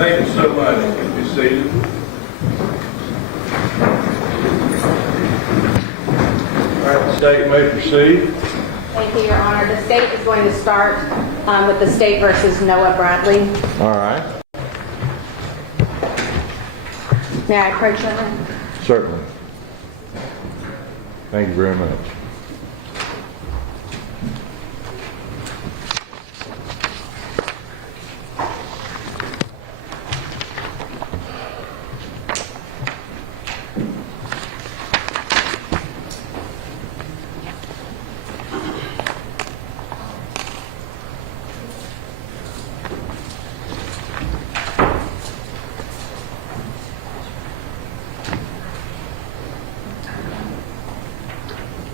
Thank you so much. Be seated. All right, the state may proceed. Thank you, Your Honor. The state is going to start with the state versus Noah Bradley. All right. May I approach you? Certainly. Thank you very much.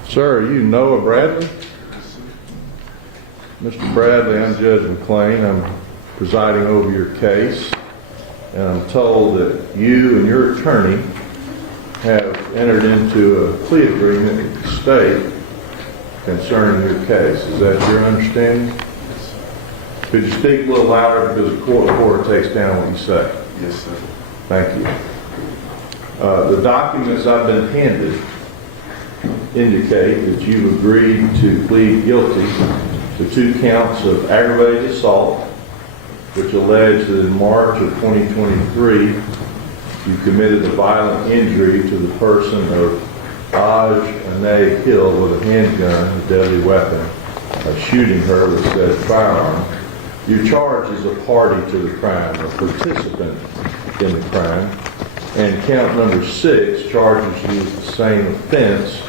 Sir, are you Noah Bradley? Mr. Bradley, I'm Judge McClain. I'm presiding over your case, and I'm told that you and your attorney have entered into a plea agreement with the state concerning your case. Is that your understanding? Could you speak a little louder because the court reporter takes down what you say? Yes, sir. Thank you. The documents I've been handed indicate that you've agreed to plead guilty to 2 counts of aggravated assault, which allege that in March of 2023 you committed a violent injury to the person of Aj Hill with a handgun, a deadly weapon, shooting her with said firearm. You're charged as a party to the crime, a participant in the crime, and count number 6 charges you with the same offense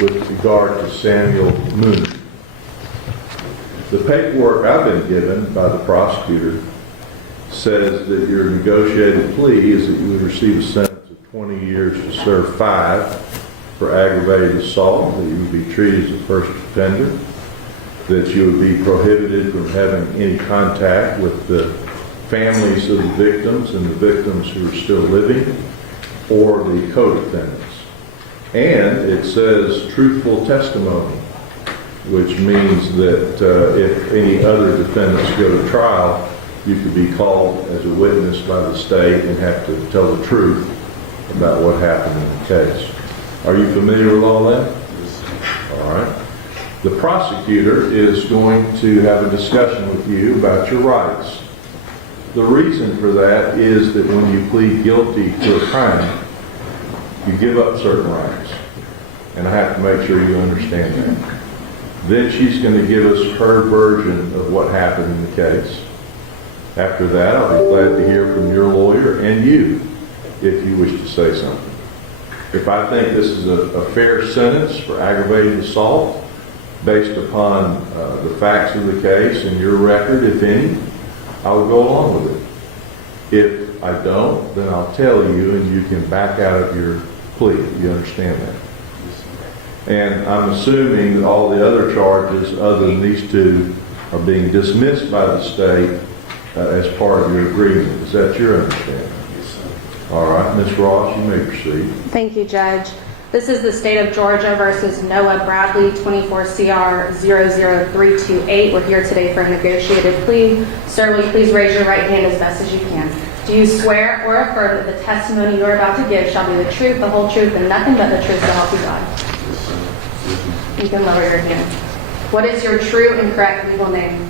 with regard to Samuel Moon. The paperwork I've been given by the prosecutor says that your negotiated plea is that you would receive a sentence of 20 years to serve 5 for aggravated assault, that you would be treated as a first offender, that you would be prohibited from having any contact with the families of the victims and the victims who are still living, or the co-defendants. And it says truthful testimony, which means that if any other defendants go to trial, you could be called as a witness by the state and have to tell the truth about what happened in the case. Are you familiar with all that? All right. The prosecutor is going to have a discussion with you about your rights. The reason for that is that when you plead guilty to a crime, you give up certain rights. And I have to make sure you understand that. Then she's going to give us her version of what happened in the case. After that, I'll be glad to hear from your lawyer and you if you wish to say something. If I think this is a fair sentence for aggravated assault based upon the facts of the case and your record, if any, I will go along with it. If I don't, then I'll tell you and you can back out of your plea. You understand that? And I'm assuming that all the other charges other than these two are being dismissed by the state as part of your agreement. Is that your understanding? Yes, sir. All right. Ms. Ross, you may proceed. Thank you, Judge. This is the State of Georgia versus Noah Bradley, 24 CR 00328. We're here today for a negotiated plea. Sir, will you please raise your right hand as best as you can? Do you swear or affirm that the testimony you are about to give shall be the truth, the whole truth, and nothing but the truth, so help you God? Yes, sir. Yes, ma'am. You can lower your hand. What is your true and correct legal name?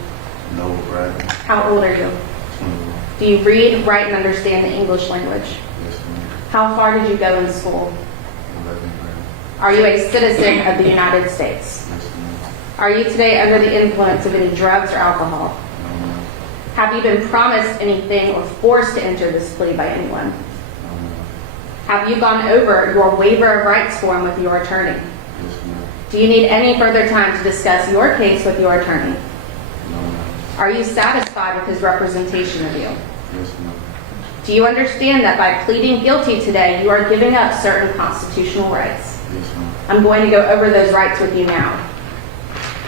Noah Bradley, How old are you? 21. Do you read, write, and understand the English language? Yes, ma'am. How far did you go in school? 11th grade. Are you a citizen of the United States? Yes, ma'am. Are you today under the influence of any drugs or alcohol? No, ma'am. Have you been promised anything or forced to enter this plea by anyone? No, ma'am. Have you gone over your waiver of rights form with your attorney? Yes, ma'am. Do you need any further time to discuss your case with your attorney? No, ma'am. Are you satisfied with his representation of you? Yes, ma'am. Do you understand that by pleading guilty today, you are giving up certain constitutional rights? Yes, ma'am. I'm going to go over those rights with you now.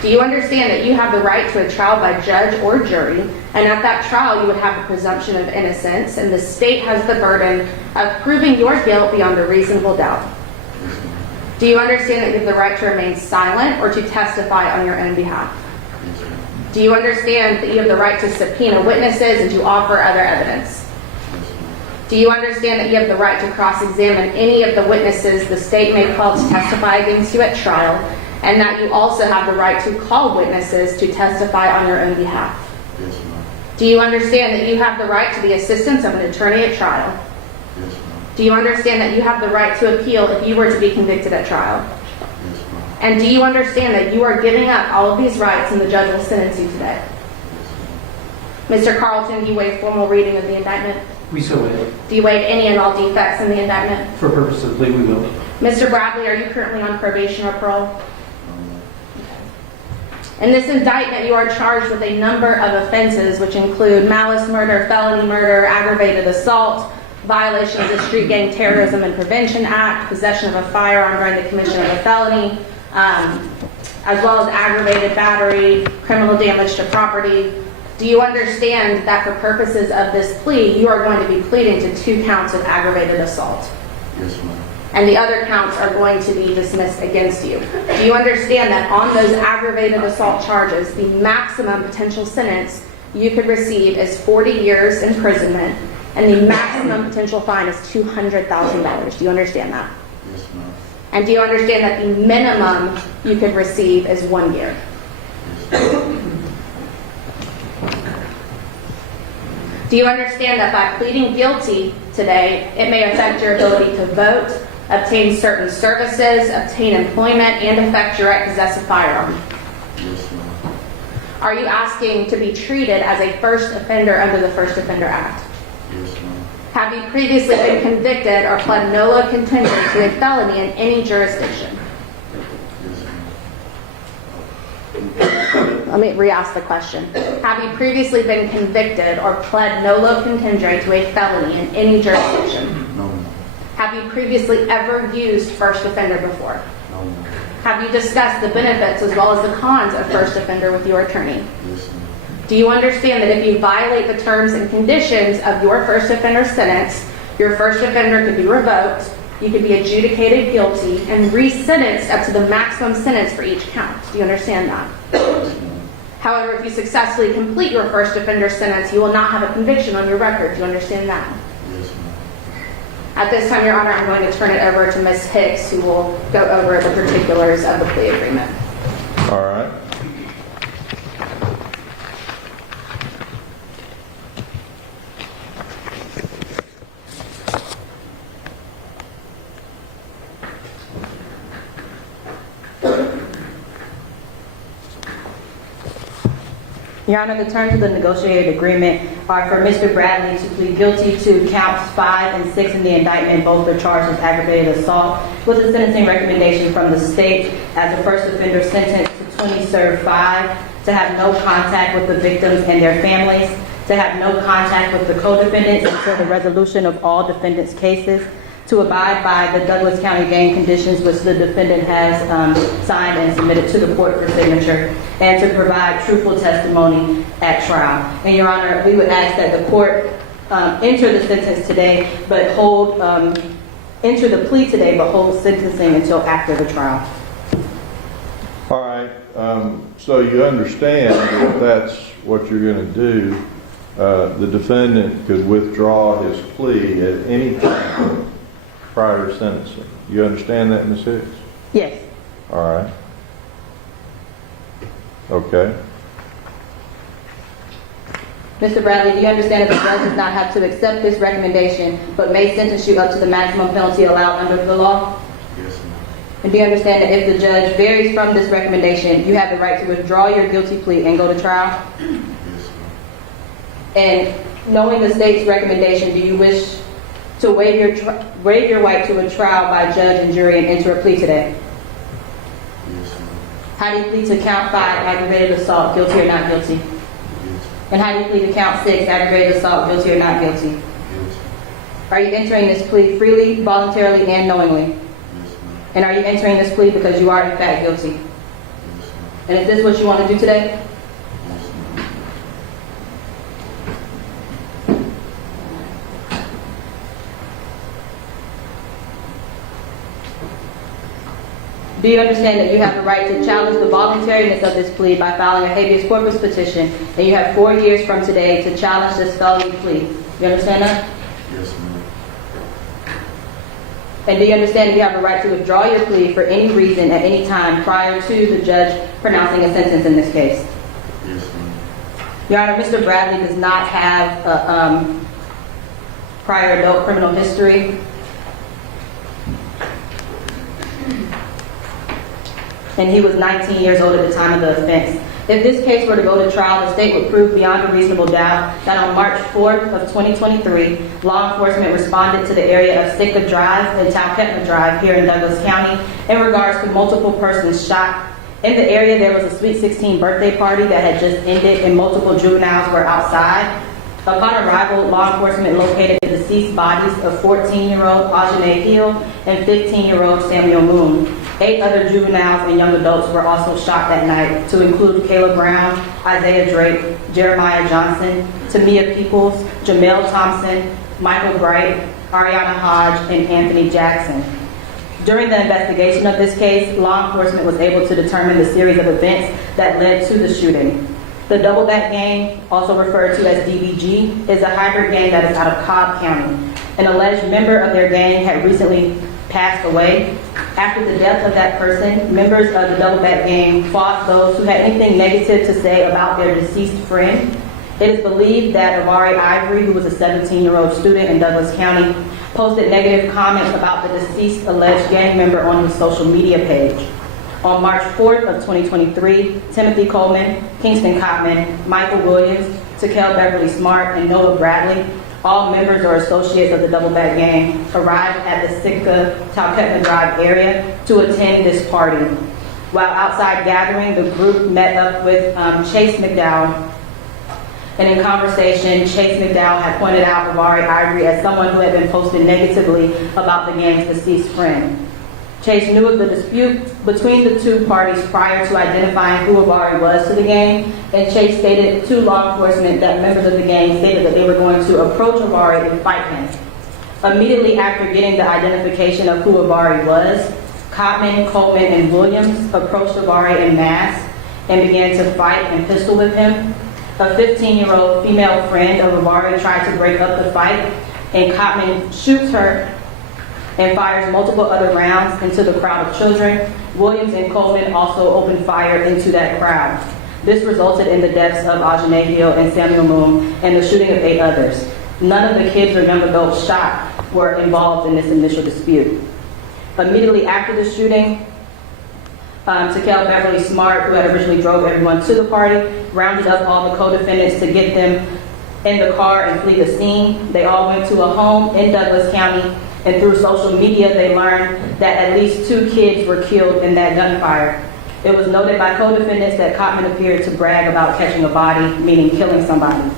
Do you understand that you have the right to a trial by judge or jury, and at that trial you would have the presumption of innocence, and the state has the burden of proving your guilt beyond a reasonable doubt? Yes, ma'am. Do you understand that you have the right to remain silent or to testify on your own behalf? Yes, ma'am. Do you understand that you have the right to subpoena witnesses and to offer other evidence? Yes, ma'am. Do you understand that you have the right to cross-examine any of the witnesses the state may call to testify against you at trial, and that you also have the right to call witnesses to testify on your own behalf? Yes, ma'am. Do you understand that you have the right to the assistance of an attorney at trial? Yes, ma'am. Do you understand that you have the right to appeal if you were to be convicted at trial? Yes, ma'am. And do you understand that you are giving up all of these rights and the judge will sentence you today? Yes, ma'am. Mr. Carlton, do you waive formal reading of the indictment? We so waive. Do you waive any and all defects in the indictment? For purpose of plea, we will. Mr. Bradley, are you currently on probation or parole? No, ma'am. In this indictment, you are charged with a number of offenses, which include malice murder, felony murder, aggravated assault, violation of the Street Gang Terrorism and Prevention Act, possession of a firearm during the commission of a felony, as well as aggravated battery, criminal damage to property. Do you understand that for purposes of this plea, you are going to be pleading to 2 counts of aggravated assault? Yes, ma'am. And the other counts are going to be dismissed against you. Do you understand that on those aggravated assault charges, the maximum potential sentence you could receive is 40 years imprisonment, and the maximum potential fine is $200,000? Do you understand that? Yes, ma'am. And do you understand that the minimum you could receive is 1 year? Yes, ma'am. Do you understand that by pleading guilty today, it may affect your ability to vote, obtain certain services, obtain employment, and affect your right to possess a firearm? Yes, ma'am. Are you asking to be treated as a first offender under the First Offender Act? Yes, ma'am. Have you previously been convicted or pled nolo contendere to a felony in any jurisdiction? Yes, ma'am. let me re-ask the question. Have you previously been convicted or pled nolo contendere to a felony in any jurisdiction? No, ma'am. Have you previously ever used first offender before? No, ma'am. Have you discussed the benefits as well as the cons of first offender with your attorney? Yes, ma'am. Do you understand that if you violate the terms and conditions of your first offender sentence, your first offender could be revoked, you could be adjudicated guilty, and re-sentenced up to the maximum sentence for each count? Do you understand that? Yes, ma'am. However, if you successfully complete your first offender sentence, you will not have a conviction on your record. Do you understand that? Yes, ma'am. At this time, Your Honor, I'm going to turn it over to Ms. Hicks, who will go over the particulars of the plea agreement. All right. Your Honor, the terms of the negotiated agreement are for Mr. Bradley to plead guilty to counts 5 and 6 in the indictment. Both are charged with aggravated assault, with a sentencing recommendation from the state as a first offender sentenced to 20 serve 5, to have no contact with the victims and their families, to have no contact with the co-defendants until the resolution of all defendants' cases, to abide by the Douglas County gang conditions which the defendant has signed and submitted to the court for signature, and to provide truthful testimony at trial. And Your Honor, we would ask that the court enter the sentence today, but enter the plea today, but hold sentencing until after the trial. All right. So you understand that that's what you're going to do. The defendant could withdraw his plea at any time prior to sentencing. You understand that, Ms. Hicks? Yes. All right. Okay. Mr. Bradley, do you understand that the judge does not have to accept this recommendation, but may sentence you up to the maximum penalty allowed under the law? Yes, ma'am. And do you understand that if the judge varies from this recommendation, you have the right to withdraw your guilty plea and go to trial? Yes, ma'am. And knowing the state's recommendation, do you wish to waive your right to a trial by judge and jury and enter a plea today? Yes, ma'am. How do you plead to count 5, aggravated assault, guilty or not guilty? Yes, And how do you plead to count 6, aggravated assault, guilty or not guilty? yes, Are you entering this plea freely, voluntarily, and knowingly? yes, ma'am. And are you entering this plea because you are in fact guilty? Yes, ma'am. And is this what you want to do today? Yes, ma'am. Do you understand that you have the right to challenge the voluntariness of this plea by filing a habeas corpus petition, and you have 4 years from today to challenge this felony plea? You understand that? Yes, ma'am. And do you understand that you have a right to withdraw your plea for any reason at any time prior to the judge pronouncing a sentence in this case? Yes, ma'am. Your Honor, Mr. Bradley does not have a prior adult criminal history. And he was 19 years old at the time of the offense. If this case were to go to trial, the state would prove beyond a reasonable doubt that on March 4th of 2023, law enforcement responded to the area of Sitka Drive and Cotman Drive here in Douglas County in regards to multiple persons shot. In the area, there was a Sweet 16 birthday party that had just ended and multiple juveniles were outside. Upon arrival, law enforcement located the deceased bodies of 14-year-old Ajane Hill and 15-year-old Samuel Moon. 8 other juveniles and young adults were also shot that night, to include Kayla Brown, Isaiah Drake, Jeremiah Johnson, Tamia Peoples, Jamel Thompson, Michael Bright, Ariana Hodge, and Anthony Jackson. During the investigation of this case, law enforcement was able to determine the series of events that led to the shooting. The Doubleback Gang, also referred to as DBG, is a hybrid gang that is out of Cobb County. An alleged member of their gang had recently passed away. After the death of that person, members of the Doubleback Gang fought those who had anything negative to say about their deceased friend. It is believed that Avari Ivory, who was a 17-year-old student in Douglas County, posted negative comments about the deceased alleged gang member on his social media page. On March 4th of 2023, Timothy Coleman, Kingston Cotman, Michael Williams, Takel Beverly Smart, and Noah Bradley, all members or associates of the Doubleback Gang, arrived at the Sitka Cotman Drive area to attend this party. While outside gathering, the group met up with Chase McDowell. And in conversation, Chase McDowell had pointed out Avari Ivory as someone who had been posted negatively about the gang's deceased friend. Chase knew of the dispute between the two parties prior to identifying who Avari was to the gang, and Chase stated to law enforcement that members of the gang stated that they were going to approach Avari and fight him. Immediately after getting the identification of who Avari was, Cotman, Coleman, and Williams approached Avari en masse and began to fight and pistol with him. A 15-year-old female friend of Avari tried to break up the fight, and Cotman shoots her and fires multiple other rounds into the crowd of children. Williams and Coleman also opened fire into that crowd. This resulted in the deaths of Ajane Hill and Samuel Moon and the shooting of 8 others. None of the kids or young adults shot were involved in this initial dispute. Immediately after the shooting, Takel Beverly Smart, who had originally drove everyone to the party, rounded up all the co-defendants to get them in the car and flee the scene. They all went to a home in Douglas County, and through social media, they learned that at least 2 kids were killed in that gunfire. It was noted by co-defendants that Cotman appeared to brag about catching a body, meaning killing somebody.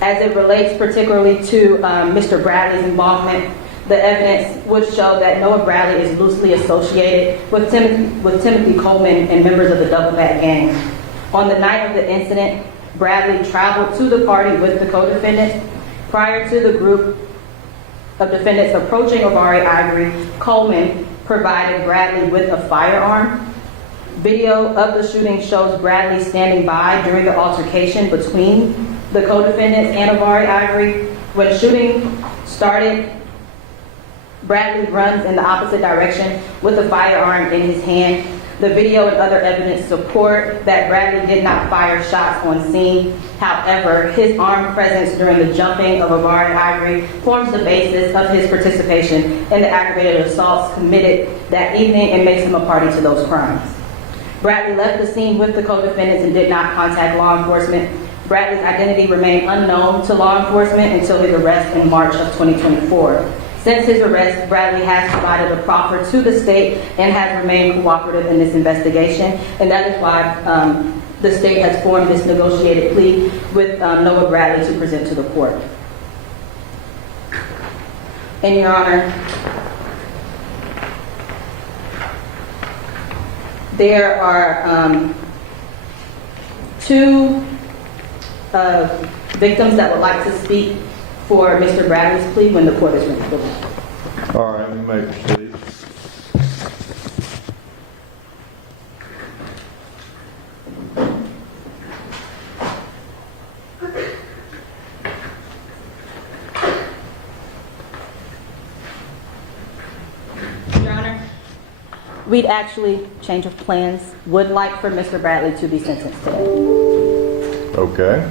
As it relates particularly to Mr. Bradley's involvement, the evidence would show that Noah Bradley is loosely associated with Timothy Coleman and members of the Double Back gang. On the night of the incident, Bradley traveled to the party with the co-defendants. Prior to the group of defendants approaching Avari Ivory, Coleman provided Bradley with a firearm. Video of the shooting shows Bradley standing by during the altercation between the co-defendants and Avari Ivory. When shooting started, Bradley runs in the opposite direction with a firearm in his hand. The video and other evidence support that Bradley did not fire shots on scene. However, his armed presence during the jumping of Avari Ivory forms the basis of his participation in the aggravated assaults committed that evening and makes him a party to those crimes. Bradley left the scene with the co-defendants and did not contact law enforcement. Bradley's identity remained unknown to law enforcement until his arrest in March of 2024. Since his arrest, Bradley has provided a proffer to the state and has remained cooperative in this investigation, and that is why the state has formed this negotiated plea with Noah Bradley to present to the court. And Your Honor, there are 2 victims that would like to speak for Mr. Bradley's plea when the court is ready for that. All right, you may proceed. Your Honor, we'd actually, change of plans, would like for Mr. Bradley to be sentenced today. Okay.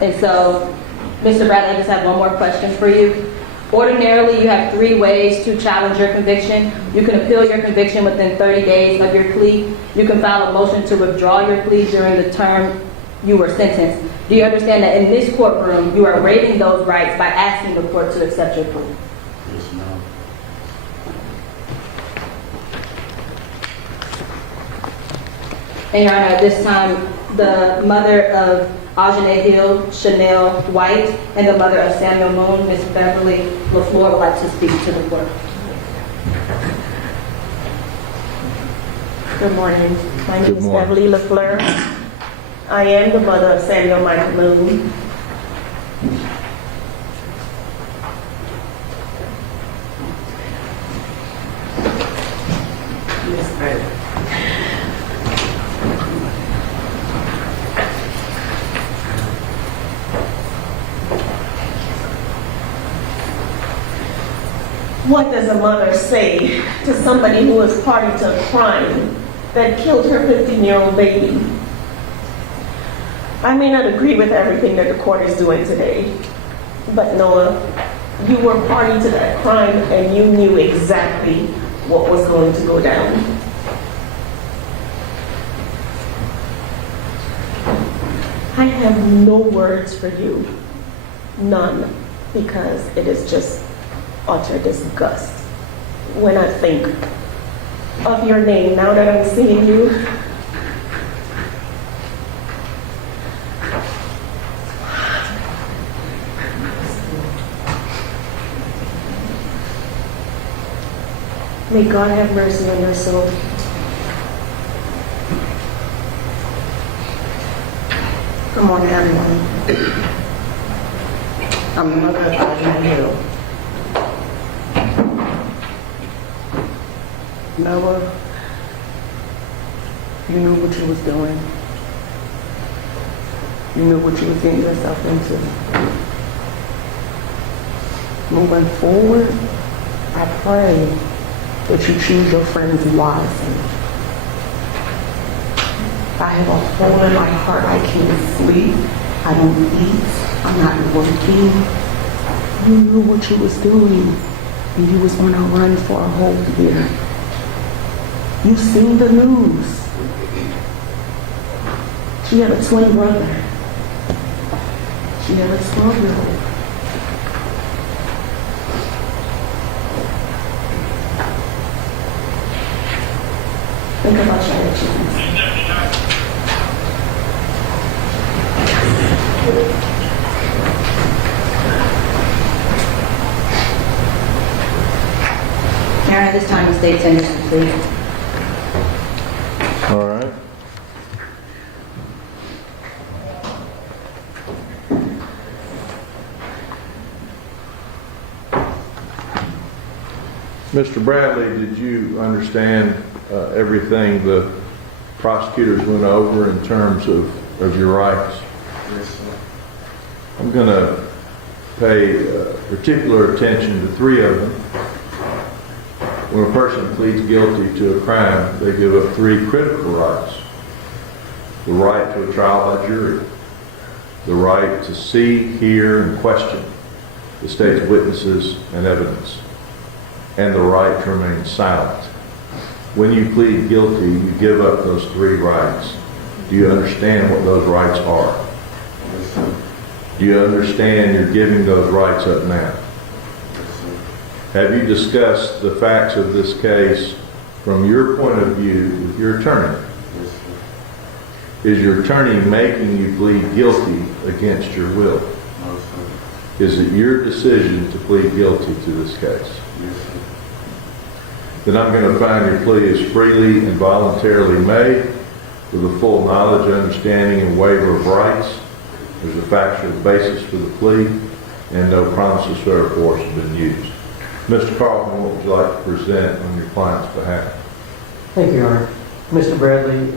And so, Mr. Bradley, I just have one more question for you. Ordinarily, you have 3 ways to challenge your conviction. You can appeal your conviction within 30 days of your plea. You can file a motion to withdraw your plea during the term you were sentenced. Do you understand that in this courtroom, you are waiving those rights by asking the court to accept your plea? Yes, ma'am. And Your Honor, at this time, the mother of Ajane Hill, Chanel White, and the mother of Samuel Moon, Ms. Beverly LaFleur, would like to speak to the court. Good morning. My name Good is morning. Beverly LaFleur. I am the mother of Samuel Michael Moon. What does a mother say to somebody who is party to a crime that killed her 15-year-old baby? I may not agree with everything that the court is doing today, but Noah, you were party to that crime and you knew exactly what was going to go down. I have no words for you, none, because it is just utter disgust when I think of your name now that I'm seeing you. May God have mercy on your soul. Good morning, everyone. I'm the mother of Algernon Hill. Noah, you knew what you was doing. You knew what you was getting yourself into. Moving forward, I pray that you choose your friends wisely. I have a hole in my heart. I can't sleep. I don't eat. I'm not working. You knew what you was doing, and you was on a run for a whole year. You seen the news. She had a twin brother. She had a 12-year-old. Think about your actions. Karen, at this time, the state's attention, please. All right. Mr. Bradley, did you understand everything the prosecutors went over in terms of your rights? Yes, sir. I'm going to pay particular attention to three of them. When a person pleads guilty to a crime, they give up three critical rights. The right to a trial by jury, the right to see, hear, and question the state's witnesses and evidence, and the right to remain silent. When you plead guilty, you give up those three rights. Do you understand what those rights are? Yes, sir. Do you understand you're giving those rights up now? Yes, sir. Have you discussed the facts of this case from your point of view with your attorney? Yes, sir. Is your attorney making you plead guilty against your will? No, sir. Is it your decision to plead guilty to this case? Yes, sir. Then I'm going to find your plea is freely and voluntarily made with a full knowledge, understanding, and waiver of rights. There's a factual basis for the plea, and no promises or force have been used. Mr. Carlton, what would you like to present on your client's behalf? Thank you, Your Honor. Mr. Bradley,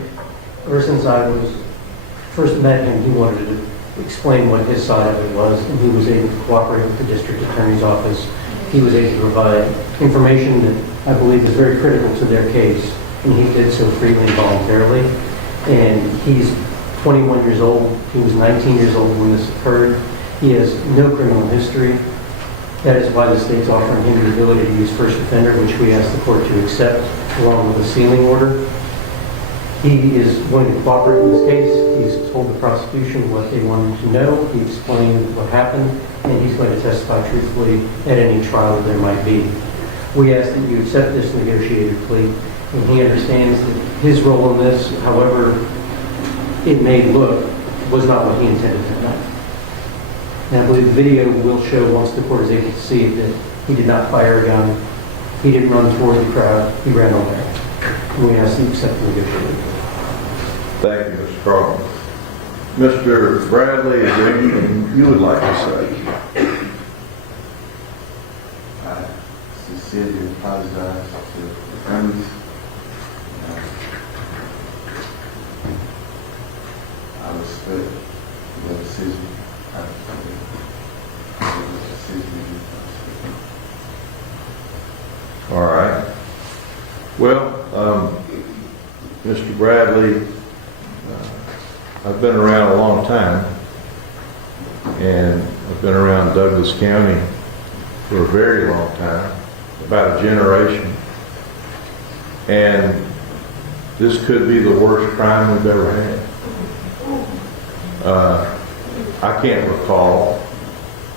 ever since I was first met him, he wanted to explain what his side of it was, and he was able to cooperate with the district attorney's office. He was able to provide information that I believe is very critical to their case, and he did so freely and voluntarily. And he's 21 years old. He was 19 years old when this occurred. He has no criminal history. That is why the state's offering him the ability to use first offender, which we asked the court to accept, along with a sealing order. He is going to cooperate in this case. He's told the prosecution what they wanted to know. He explained what happened, and he's going to testify truthfully at any trial there might be. We ask that you accept this negotiated plea, and he understands that his role in this, however it may look, was not what he intended to do. And I believe the video will show, once the court is able to see it, that he did not fire a gun. He didn't run toward the crowd. He ran away. And we ask that you accept the negotiated plea. Thank you, Mr. Carlton. Mr. Bradley, is there anything you would like to say? I sincerely apologize to the families. I respect the decision. All right. Well, Mr. Bradley, I've been around a long time, and I've been around Douglas County for a very long time, about a generation. And this could be the worst crime we've ever had. I can't recall,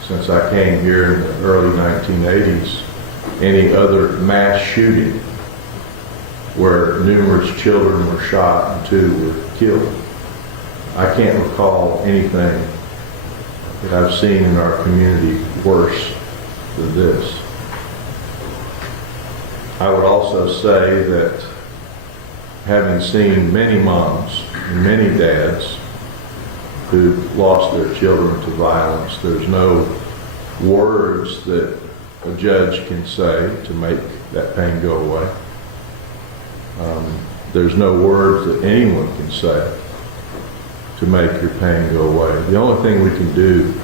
since I came here in the early 1980s, any other mass shooting where numerous children were shot and 2 were killed. I can't recall anything that I've seen in our community worse than this. I would also say that having seen many moms and many dads who lost their children to violence, there's no words that a judge can say to make that pain go away. There's no words that anyone can say to make your pain go away. The only thing we can do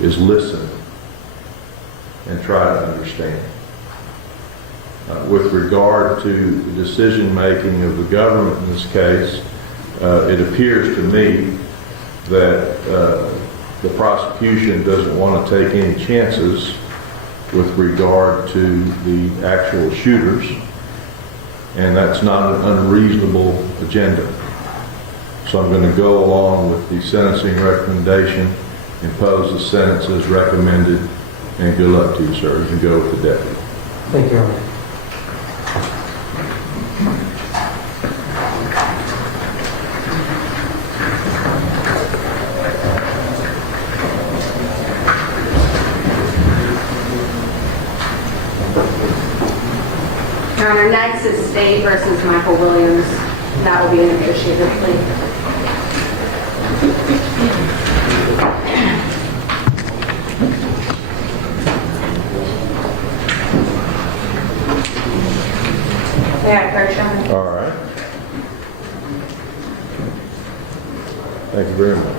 is listen and try to understand. With regard to the decision-making of the government in this case, it appears to me that the prosecution doesn't want to take any chances with regard to the actual shooters, and that's not an unreasonable agenda. So I'm going to go along with the sentencing recommendation, impose the sentence as recommended, and good luck to you, sir. You can go with the deputy. Thank you, Your Honor. Your Honor, next is State versus Michael Williams. That will be a negotiated plea. May I approach, Your Honor? All right. Thank you very much.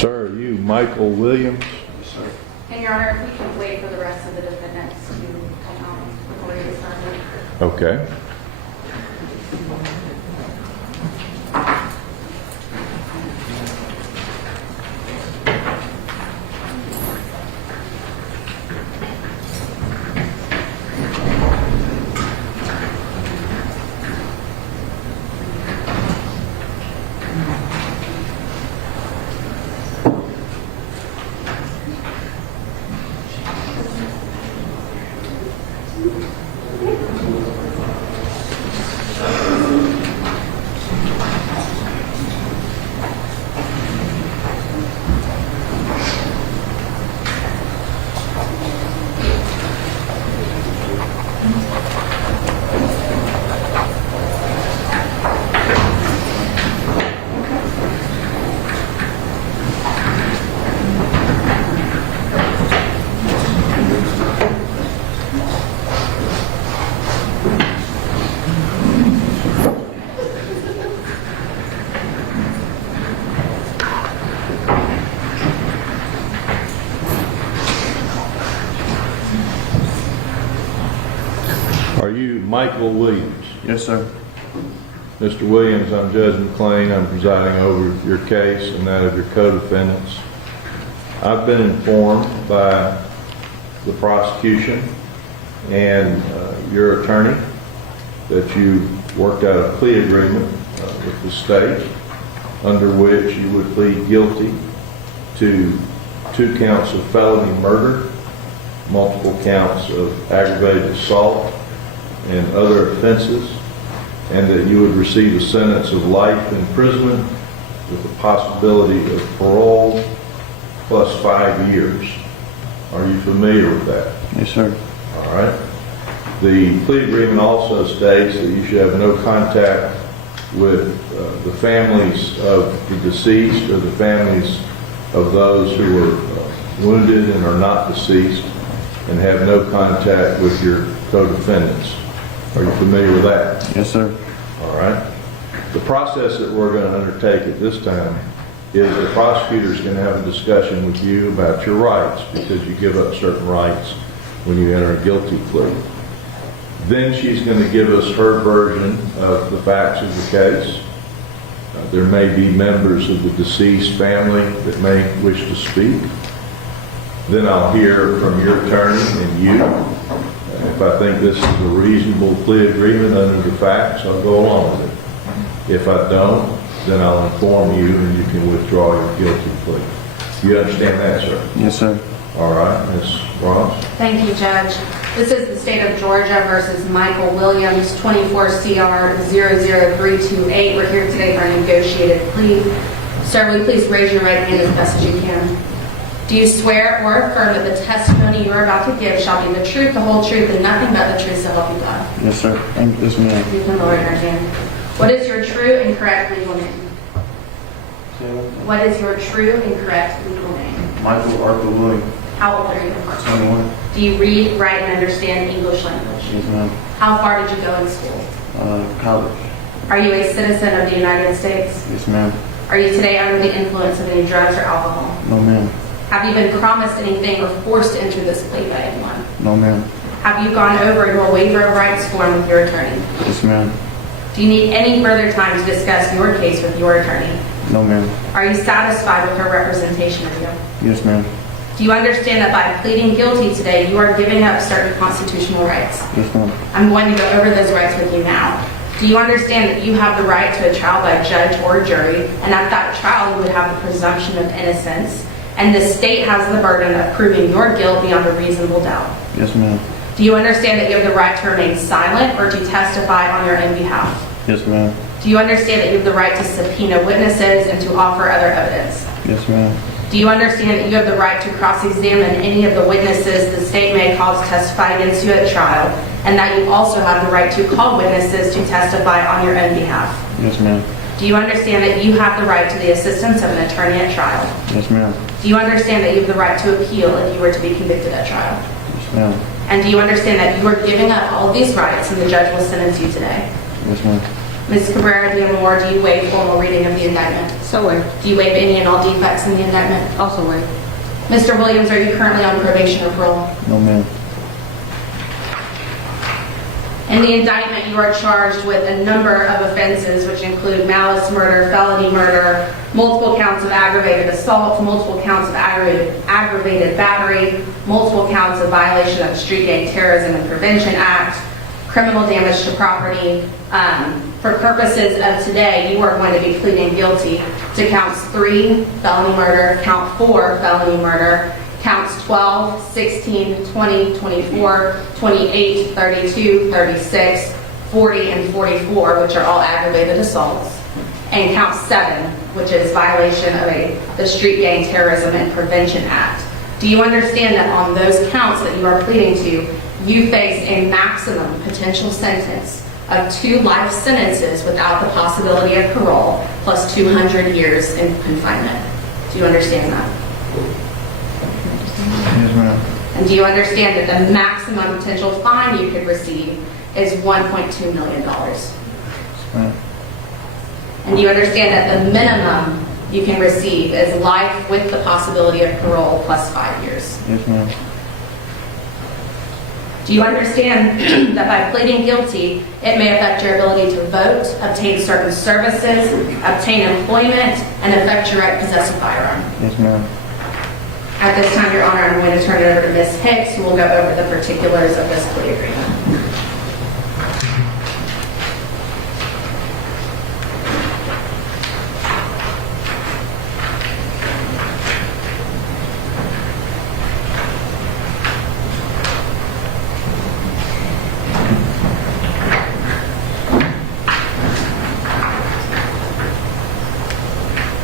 Sir, are you Michael Williams? And Your Honor, if we can wait for the rest of the defendants to come out before we get started. Okay. Are you Michael Williams? Yes, sir. Mr. Williams, I'm Judge McClain. I'm presiding over your case and that of your co-defendants. I've been informed by the prosecution and your attorney that you worked out a plea agreement with the state under which you would plead guilty to 2 counts of felony murder, multiple counts of aggravated assault and other offenses, and that you would receive a sentence of life imprisonment with the possibility of parole plus 5 years. Are you familiar with that? Yes, sir. All right. The plea agreement also states that you should have no contact with the families of the deceased or the families of those who were wounded and are not deceased, and have no contact with your co-defendants. Are you familiar with that? Yes, sir. All right. The process that we're going to undertake at this time is the prosecutor is going to have a discussion with you about your rights, because you give up certain rights when you enter a guilty plea. Then she's going to give us her version of the facts of the case. There may be members of the deceased family that may wish to speak. Then I'll hear from your attorney and you. If I think this is a reasonable plea agreement under the facts, I'll go along with it. If I don't, then I'll inform you and you can withdraw your guilty plea. You understand that, sir? Yes, sir. All right, Ms. Ross? Thank you, Judge. This is the State of Georgia versus Michael Williams, 24 CR 00328. We're here today for a negotiated plea. Sir, will you please raise your right hand as best as you can? Do you swear or affirm that the testimony you are about to give shall be the truth, the whole truth, and nothing but the truth, so help you God? Yes, sir. And yes, ma'am. You can lower your hand. What is your true and correct legal name? What is your true and correct legal name? Michael Arthur Williams, How old are you? 21. Do you read, write, and understand English language? Yes, ma'am. How far did you go in school? College. Are you a citizen of the United States? Yes, ma'am. Are you today under the influence of any drugs or alcohol? No, ma'am. Have you been promised anything or forced to enter this plea by anyone? No, ma'am. Have you gone over your waiver of rights form with your attorney? Yes, ma'am. Do you need any further time to discuss your case with your attorney? No, ma'am. Are you satisfied with her representation of you? Yes, ma'am. Do you understand that by pleading guilty today, you are giving up certain constitutional rights? Yes, ma'am. I'm going to go over those rights with you now. Do you understand that you have the right to a trial by judge or jury, and at that trial you would have the presumption of innocence, and the state has the burden of proving your guilt beyond a reasonable doubt? Yes, ma'am. Do you understand that you have the right to remain silent or to testify on your own behalf? Yes, ma'am. Do you understand that you have the right to subpoena witnesses and to offer other evidence? Yes, ma'am. Do you understand that you have the right to cross-examine any of the witnesses the state may call to testify against you at trial, and that you also have the right to call witnesses to testify on your own behalf? Yes, ma'am. Do you understand that you have the right to the assistance of an attorney at trial? Yes, ma'am. Do you understand that you have the right to appeal if you were to be convicted at trial? Yes, ma'am. And do you understand that you are giving up all of these rights and the judge will sentence you today? Yes, ma'am. Ms. Cabrera Diamore, do you waive formal reading of the indictment? So wait. Do you waive any and all defects in the indictment? Also wait. Mr. Williams, are you currently on probation or parole? No, ma'am. In the indictment, you are charged with a number of offenses, which include malice murder, felony murder, multiple counts of aggravated assault, multiple counts of aggravated battery, multiple counts of violation of the Street Gang Terrorism and Prevention Act, criminal damage to property. For purposes of today, you are going to be pleading guilty to counts 3, felony murder, count 4, felony murder, counts 12, 16, 20, 24, 28, 32, 36, 40, and 44, which are all aggravated assaults, and count 7, which is violation of the Street Gang Terrorism and Prevention Act. Do you understand that on those counts that you are pleading to, you face a maximum potential sentence of 2 life sentences without the possibility of parole, plus 200 years in confinement? Do you understand that? Yes, ma'am. And do you understand that the maximum potential fine you could receive is $1.2 million? Yes, ma'am. And do you understand that the minimum you can receive is life with the possibility of parole plus 5 years? Yes, ma'am. Do you understand that by pleading guilty, it may affect your ability to vote, obtain certain services, obtain employment, and affect your right to possess a firearm? Yes, ma'am. At this time, Your Honor, I'm going to turn it over to Ms. Hicks, who will go over the particulars of this plea agreement.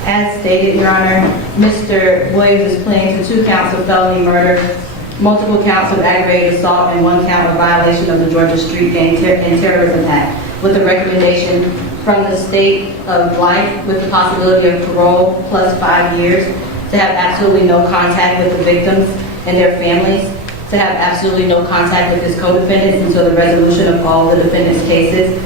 As stated, Your Honor, Mr. Williams is pleading to 2 counts of felony murder, multiple counts of aggravated assault, and 1 count of violation of the Georgia Street Gang and Terrorism Act, with a recommendation from the state of life with the possibility of parole plus 5 years, to have absolutely no contact with the victims and their families, to have absolutely no contact with his co-defendants until the resolution of all the defendants' cases.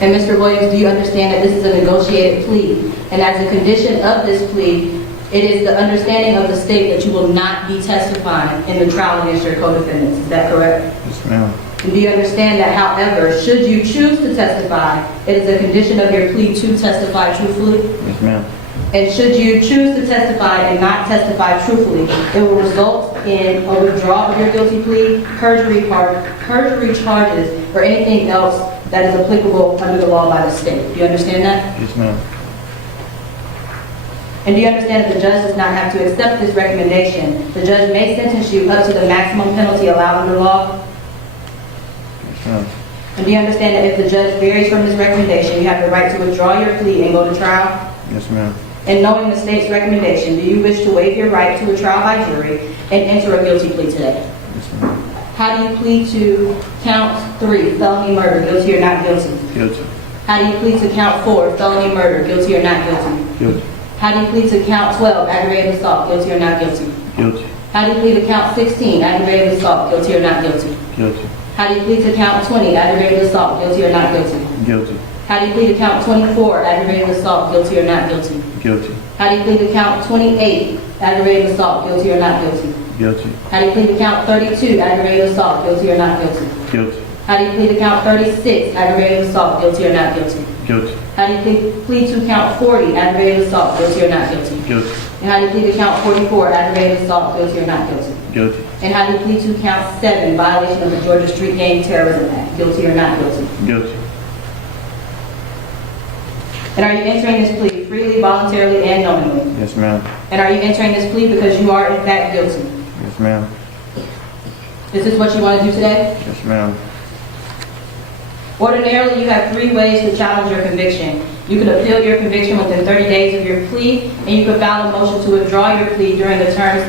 And Mr. Williams, do you understand that this is a negotiated plea? And as a condition of this plea, it is the understanding of the state that you will not be testifying in the trial against your co-defendants. Is that correct? Yes, ma'am. And do you understand that, however, should you choose to testify, it is a condition of your plea to testify truthfully? Yes, ma'am. And should you choose to testify and not testify truthfully, it will result in a withdrawal of your guilty plea, perjury charges, or anything else that is applicable under the law by the state. Do you understand that? Yes, ma'am. And do you understand that the judge does not have to accept this recommendation? The judge may sentence you up to the maximum penalty allowed under law. Yes, ma'am. And do you understand that if the judge varies from this recommendation, you have the right to withdraw your plea and go to trial? Yes, ma'am. And knowing the state's recommendation, do you wish to waive your right to a trial by jury and enter a guilty plea today? Yes, ma'am. How do you plead to count 3, felony murder, guilty or not guilty? Guilty. How do you plead to count 4, felony murder, guilty or not guilty? Guilty. How do you plead to count 12, aggravated assault, guilty or not guilty? Guilty. How do you plead to count 16, aggravated assault, guilty or not guilty? Guilty. How do you plead to count 20, aggravated assault, guilty or not guilty? Guilty. How do you plead to count 24, aggravated assault, guilty or not guilty? Guilty. How do you plead to count 28, aggravated assault, guilty or not guilty? Guilty. How do you plead to count 32, aggravated assault, guilty or not guilty? Guilty. How do you plead to count 36, aggravated assault, guilty or not guilty? Guilty. How do you plead to count 40, aggravated assault, guilty or not guilty? Guilty. And how do you plead to count 44, aggravated assault, guilty or not guilty? Guilty. And how do you plead to count 7, violation of the Georgia Street Gang Terrorism Act, guilty or not guilty? Guilty. And are you entering this plea freely, voluntarily, and knowingly? Yes, ma'am. And are you entering this plea because you are in fact guilty? Yes, ma'am. Is this what you want to do today? Yes, ma'am. Ordinarily, you have 3 ways to challenge your conviction. You can appeal your conviction within 30 days of your plea, and you can file a motion to withdraw your plea during the terms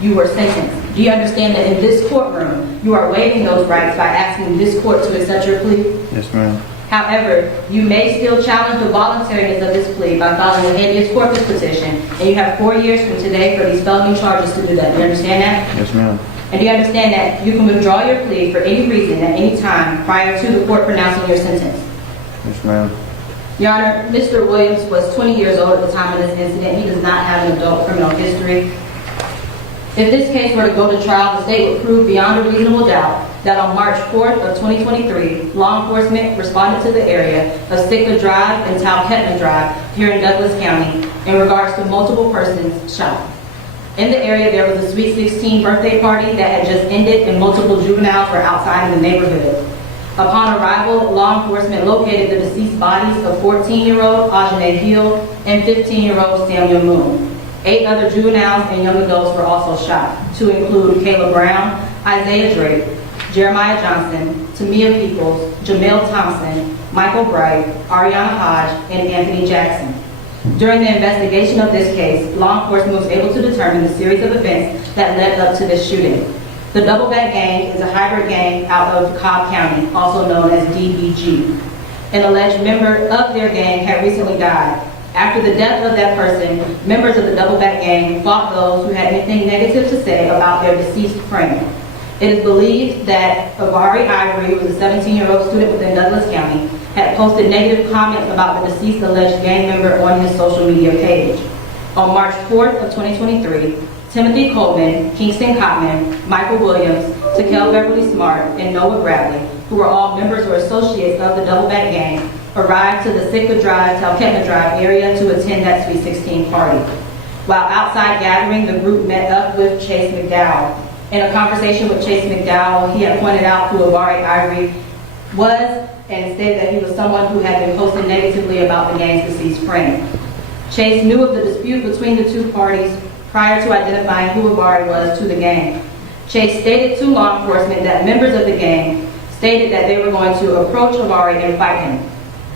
you were sentenced. Do you understand that in this courtroom, you are waiving those rights by asking this court to accept your plea? Yes, ma'am. However, you may still challenge the voluntariness of this plea by filing a habeas corpus petition, and you have 4 years from today for these felony charges to do that. Do you understand that? Yes, ma'am. And do you understand that you can withdraw your plea for any reason at any time prior to the court pronouncing your sentence? Yes, ma'am. Your Honor, Mr. Williams was 20 years old at the time of this incident. He does not have an adult criminal history. If this case were to go to trial, the state would prove beyond a reasonable doubt that on March 4th of 2023, law enforcement responded to the area of Sickler Drive and Courtroom Drive here in Douglas County in regards to multiple persons shot. In the area, there was a Sweet 16 birthday party that had just ended and multiple juveniles were outside in the neighborhood. Upon arrival, law enforcement located the deceased bodies of 14-year-old Ajane Hill and 15-year-old Samuel Moon. 8 other juveniles and young adults were also shot, to include Kayla Brown, Isaiah Drake, Jeremiah Johnson, Tamia Peoples, Jamel Thompson, Michael Bright, Ariana Hodge, and Anthony Jackson. During the investigation of this case, law enforcement was able to determine the series of events that led up to this shooting. The Doubleback Gang is a hybrid gang out of Cobb County, also known as DBG. An alleged member of their gang had recently died. After the death of that person, members of the Doubleback Gang fought those who had anything negative to say about their deceased friend. It is believed that Avari Ivory, who was a 17-year-old student within Douglas County, had posted negative comments about the deceased alleged gang member on his social media page. On March 4th of 2023, Timothy Coleman, Kingston Cotman, Michael Williams, Beverly Smart, and Noah Bradley, who were all members or associates of the Doubleback Gang, arrived to the Sitka Drive, Talkeetna Drive area to attend that Sweet 16 party. While outside gathering, the group met up with Chase McDowell. In a conversation with Chase McDowell, he had pointed out who Avari Ivory was and stated that he was someone who had been posting negatively about the gang's deceased friend. Chase knew of the dispute between the two parties prior to identifying who Avari was to the gang. Chase stated to law enforcement that members of the gang stated that they were going to approach Avari and fight him.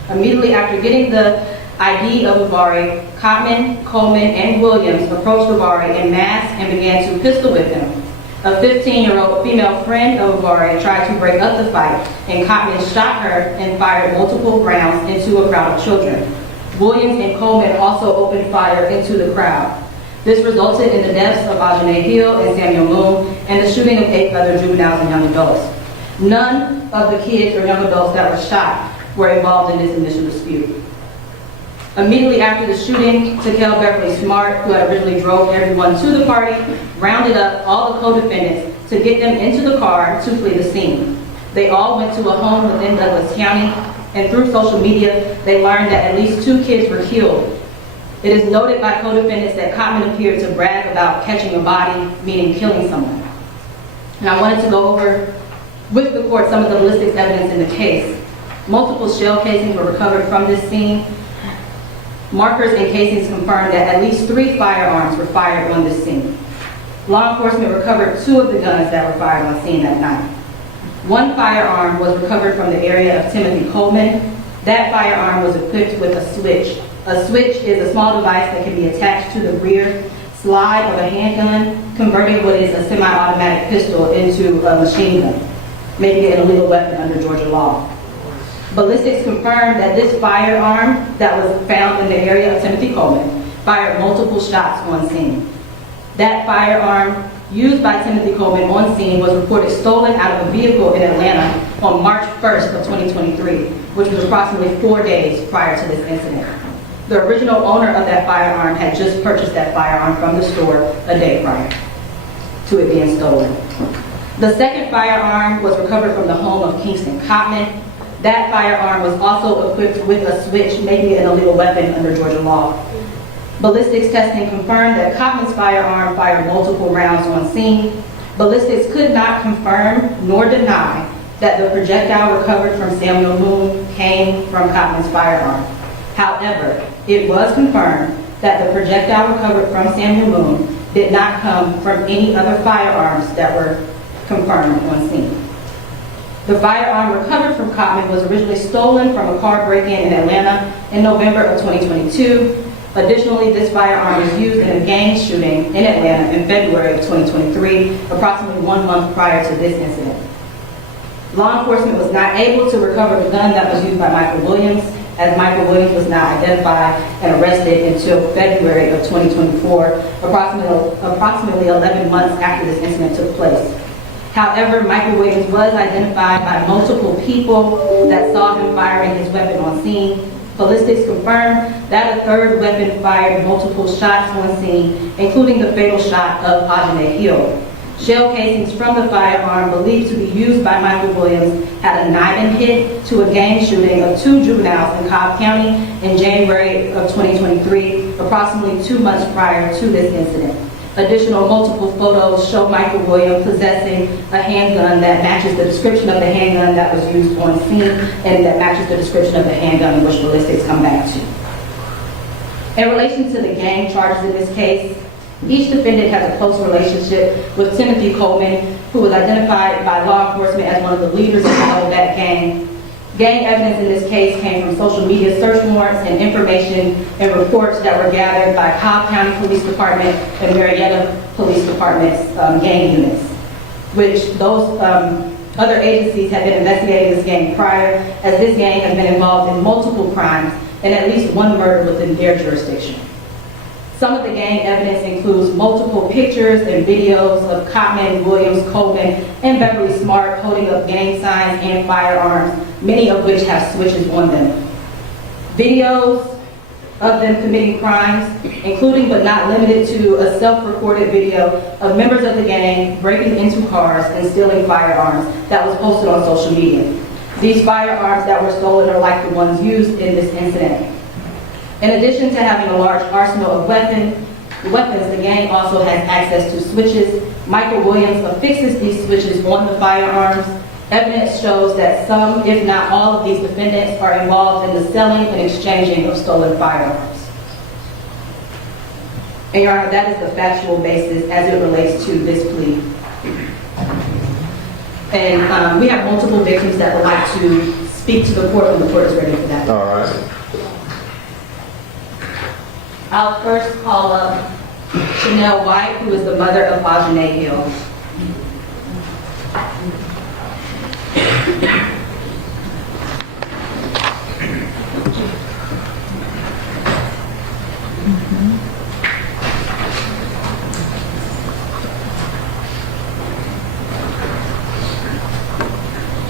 Immediately after getting the ID of Avari, Cotman, Coleman, and Williams approached Avari en masse and began to pistol whip him. A 15-year-old female friend of Avari tried to break up the fight, and Cotman shot her and fired multiple rounds into a crowd of children. Williams and Coleman also opened fire into the crowd. This resulted in the deaths of Ajane Hill and Samuel Moon and the shooting of 8 other juveniles and young adults. None of the kids or young adults that were shot were involved in this initial dispute. Immediately after the shooting, Beverly Smart, who had originally drove everyone to the party, rounded up all the co-defendants to get them into the car to flee the scene. They all went to a home within Douglas County, and through social media, they learned that at least 2 kids were killed. It is noted by co-defendants that Cotman appeared to brag about catching a body, meaning killing someone. And I wanted to go over with the court some of the ballistics evidence in the case. Multiple shell casings were recovered from this scene. Markers and casings confirmed that at least 3 firearms were fired on this scene. Law enforcement recovered 2 of the guns that were fired on scene that night. 1 firearm was recovered from the area of Timothy Coleman. That firearm was equipped with a switch. A switch is a small device that can be attached to the rear slide of a handgun, converting what is a semi-automatic pistol into a machine gun, making it an illegal weapon under Georgia law. Ballistics confirmed that this firearm that was found in the area of Timothy Coleman fired multiple shots on scene. That firearm used by Timothy Coleman on scene was reported stolen out of a vehicle in Atlanta on March 1st of 2023, which was approximately 4 days prior to this incident. The original owner of that firearm had just purchased that firearm from the store a day prior to it being stolen. The second firearm was recovered from the home of Kingston Cotman. That firearm was also equipped with a switch, making it an illegal weapon under Georgia law. Ballistics testing confirmed that Cotman's firearm fired multiple rounds on scene. Ballistics could not confirm nor deny that the projectile recovered from Samuel Moon came from Cotman's firearm. However, it was confirmed that the projectile recovered from Samuel Moon did not come from any other firearms that were confirmed on scene. The firearm recovered from Cotman was originally stolen from a car break-in in Atlanta in November of 2022. Additionally, this firearm was used in a gang shooting in Atlanta in February of 2023, approximately 1 month prior to this incident. Law enforcement was not able to recover the gun that was used by Michael Williams, as Michael Williams was not identified and arrested until February of 2024, approximately 11 months after this incident took place. However, Michael Williams was identified by multiple people that saw him firing his weapon on scene. Ballistics confirmed that a third weapon fired multiple shots on scene, including the fatal shot of Ajane Hill. Shell casings from the firearm believed to be used by Michael Williams had a 9 hit to a gang shooting of 2 juveniles in Cobb County in January of 2023, approximately 2 months prior to this incident. Additional multiple photos show Michael Williams possessing a handgun that matches the description of the handgun that was used on scene and that matches the description of the handgun in which ballistics come back to. In relation to the gang charges in this case, each defendant has a close relationship with Timothy Coleman, who was identified by law enforcement as one of the leaders of that gang. Gang evidence in this case came from social media search warrants and information and reports that were gathered by Cobb County Police Department and Marietta Police Department's gang units, which those other agencies had been investigating this gang prior, as this gang has been involved in multiple crimes and at least 1 murder within their jurisdiction. Some of the gang evidence includes multiple pictures and videos of Cotman, Williams, Coleman, and Beverly Smart holding up gang signs and firearms, many of which have switches on them. Videos of them committing crimes, including but not limited to a self-recorded video of members of the gang breaking into cars and stealing firearms that was posted on social media. These firearms that were stolen are like the ones used in this incident. In addition to having a large arsenal of weapons, the gang also has access to switches. Michael Williams affixes these switches on the firearms. Evidence shows that some, if not all, of these defendants are involved in the selling and exchanging of stolen firearms. And Your Honor, that is the factual basis as it relates to this plea. And we have multiple victims that would like to speak to the court when the court is ready for that. All right. I'll first call up Chanel White, who is the mother of Ajane Hill.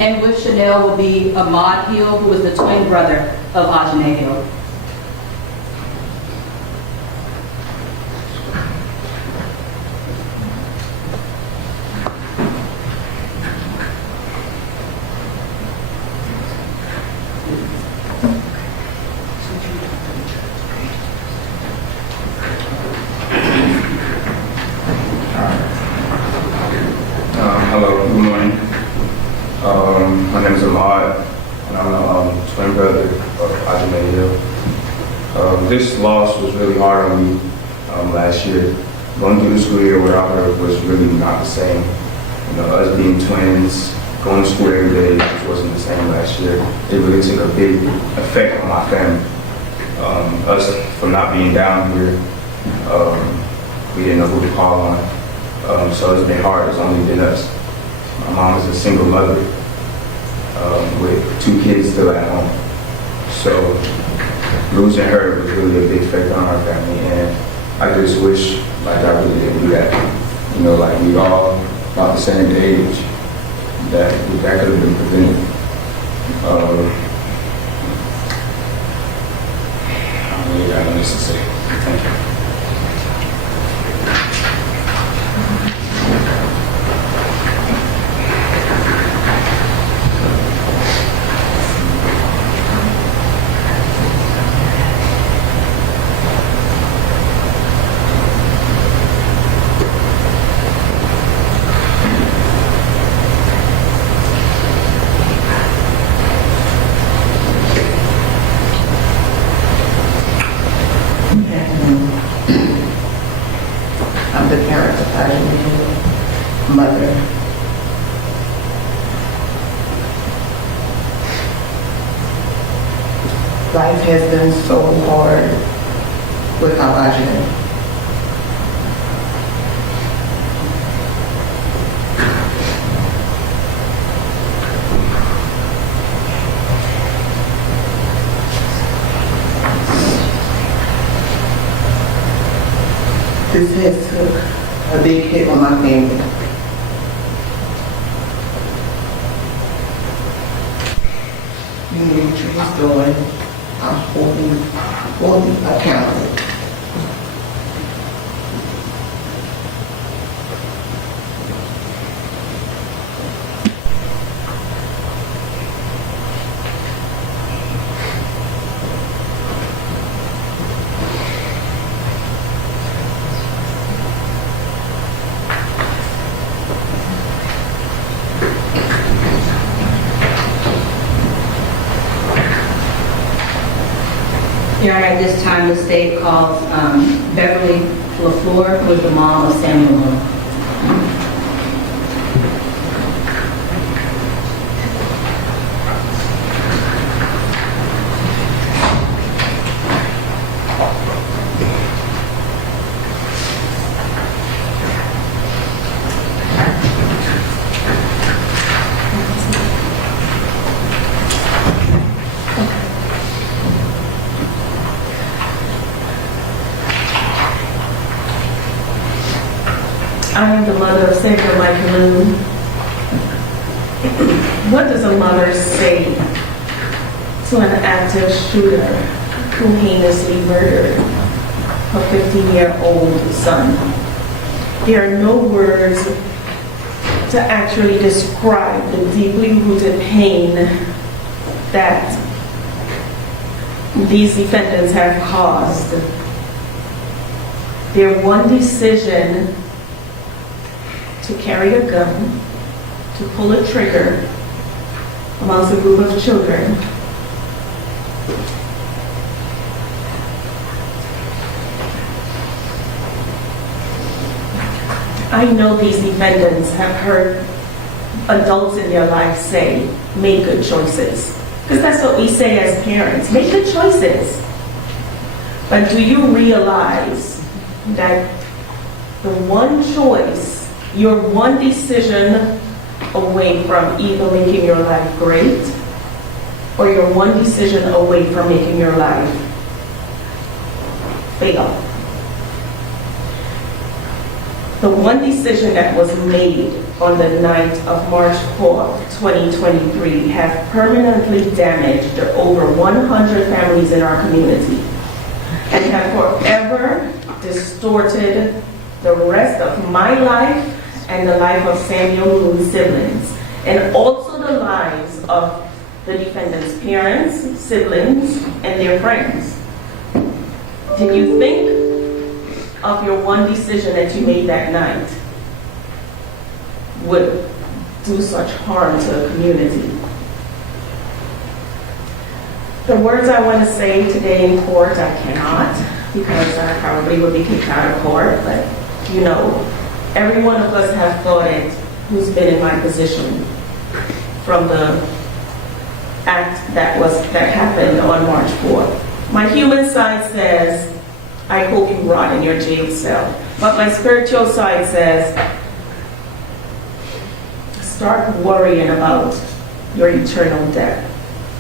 And with Chanel will be Ahmad Hill, who is the twin brother of Ajane Hill. Hello, good morning. My name is Ahmad, and I'm the twin brother of Ajane Hill. This loss was really hard on me last year. Going through the school year without her was really not the same. You know, us being twins, going to school every day just wasn't the same last year. It really took a big effect on my family. Us from not being down here, we didn't know who to call on. So it's been hard. It's only been us. My mom is a single mother with 2 kids still at home. So losing her was really a big effect on our family, and I just wish like I really didn't do that. You know, like we all about the same age, that could have been prevented. I don't really got nothing else to say. Thank you. I'm the parent of Ajane's mother. Life has been so hard without Ajane. This has took a big hit on my family. You knew what you was doing. I'm holding accountable. Your Honor, at this time, the state calls Beverly LaFleur, who is the mom of Samuel Lowe. I am the mother of Samuel Michael. What does a mother say to an active shooter who heinously murdered her 15-year-old son? There are no words to actually describe the deeply rooted pain that these defendants have caused. Their one decision to carry a gun, to pull a trigger amongst a group of children, I know these defendants have heard adults in their life say, make good choices. Because that's what we say as parents, make good choices. But do you realize that the one choice, your one decision away from either making your life great or your one decision away from making your life fail? The one decision that was made on the night of March 4th, 2023 have permanently damaged over 100 families in our community and have forever distorted the rest of my life and the life of Samuel Moon's siblings, and also the lives of the defendant's parents, siblings, and their friends. Did you think of your one decision that you made that night would do such harm to a community? The words I want to say today in court, I cannot, because I probably would be kicked out of court, but you know, every one of us have thought it who's been in my position from the act that happened on March 4th. My human side says, I hope you rot in your jail cell. But my spiritual side says, start worrying about your eternal death.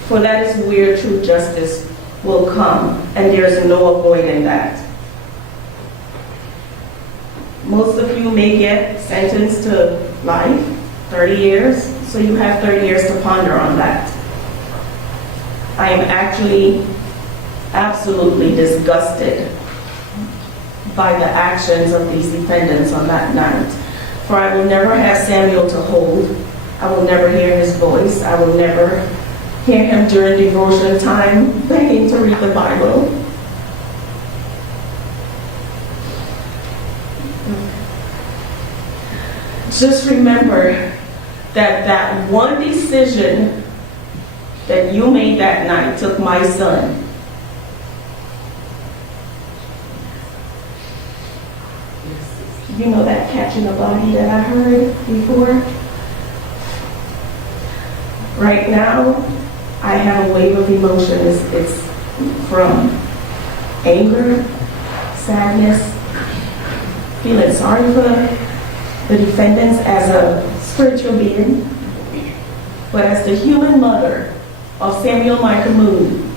For that is where true justice will come, and there is no avoiding that. Most of you may get sentenced to life, 30 years, so you have 30 years to ponder on that. I am actually absolutely disgusted by the actions of these defendants on that night. For I will never have Samuel to hold. I will never hear his voice. I will never hear him during devotion time begging to read the Bible. Just remember that that one decision that you made that night took my son. You know that catching a body that I heard before? Right now, I have a wave of emotion. It's from anger, sadness, feeling sorry for the defendants as a spiritual being, but as the human mother of Samuel Michael Moon,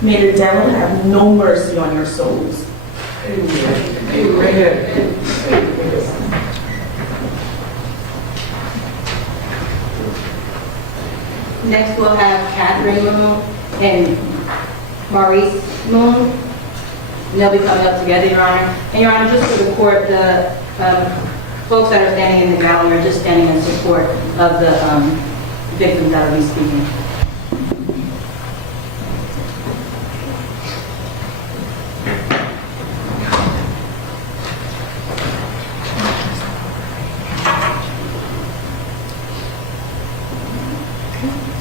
may the devil have no mercy on your souls. Amen. Amen. Next, we'll have Catherine Moon and Maurice Moon. And they'll be coming up together, Your Honor. And Your Honor, just for the court, the folks that are standing in the gallery are just standing in support of the victims that will be speaking.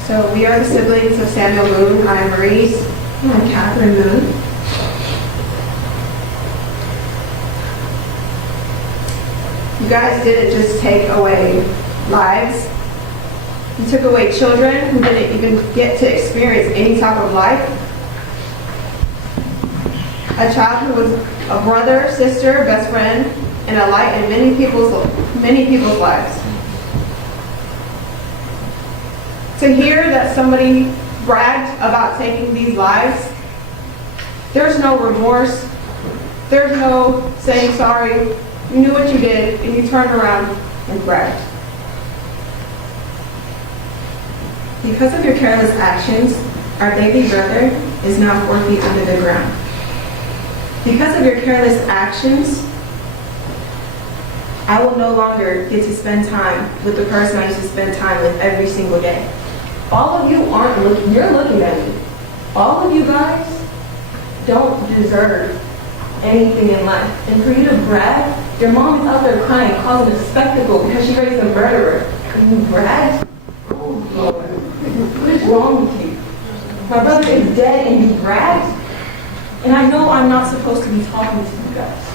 So we are the siblings of Samuel Moon. I'm Maurice. I'm Catherine Moon. You guys didn't just take away lives. You took away children who didn't even get to experience any type of life. A child who was a brother, sister, best friend, and a light in many people's lives. To hear that somebody bragged about taking these lives, there's no remorse, there's no saying sorry. You knew what you did, and you turned around and bragged. Because of your careless actions, our baby brother is now 4 feet under the ground. Because of your careless actions, I will no longer get to spend time with the person I used to spend time with every single day. all of you aren't looking, you're looking at me. All of you guys don't deserve anything in life. And for you to brag, your mom's out there crying, causing a spectacle because she raised a murderer. And you brag? Oh, Lord. What is wrong with you? My brother is dead and you bragged? And I know I'm not supposed to be talking to you guys.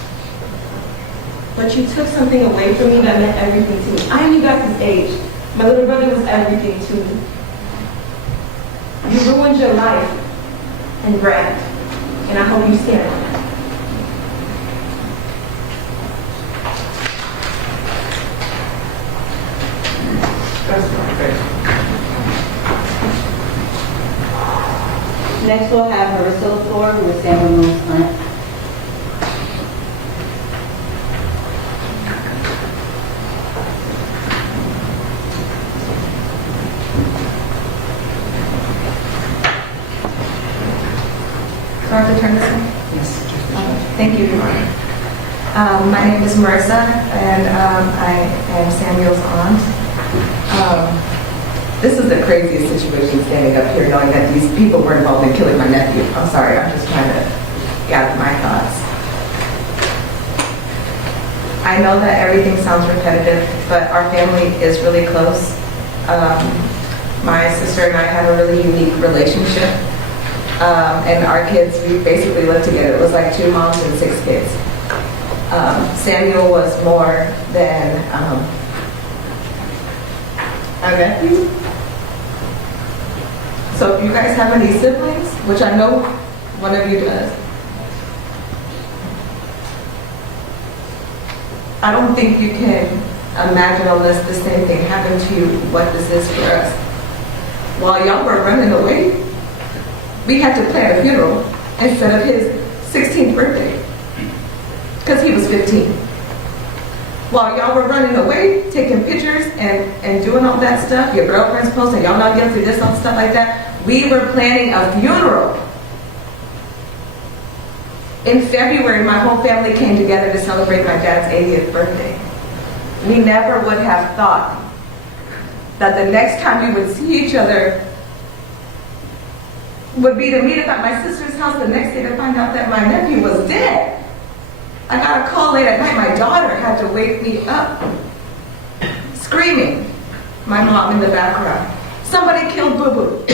But you took something away from me that meant everything to me. I am you guys' age. My little brother was everything to me. You ruined your life and bragged. And I hope you stand on that. Next we'll have Marissa LaFleur, who is Samuel Mills' aunt. Do I have to turn this on? Yes. Okay. Thank you, Your Honor. My name is Marissa, and I am Samuel's aunt. This is the craziest situation standing up here knowing that these people were involved in killing my nephew. I'm sorry, I'm just trying to gather my thoughts. I know that everything sounds repetitive, but our family is really close. My sister and I have a really unique relationship. And our kids, we basically lived together. It was like 2 moms and 6 kids. Samuel was more than a nephew. So if you guys have any siblings, which I know one of you does, I don't think you can imagine unless the same thing happened to you what this is for us. While y'all were running away, we had to plan a funeral instead of his 16th birthday, because he was 15. While y'all were running away, taking pictures and doing all that stuff, your girlfriend's posting, y'all not guilty, this, all stuff like that, we were planning a funeral. In February, my whole family came together to celebrate my dad's 80th birthday. We never would have thought that the next time we would see each other would be to meet up at my sister's house the next day to find out that my nephew was dead. I got a call late at night. My daughter had to wake me up, screaming. My mom in the background. Somebody killed Boo Boo.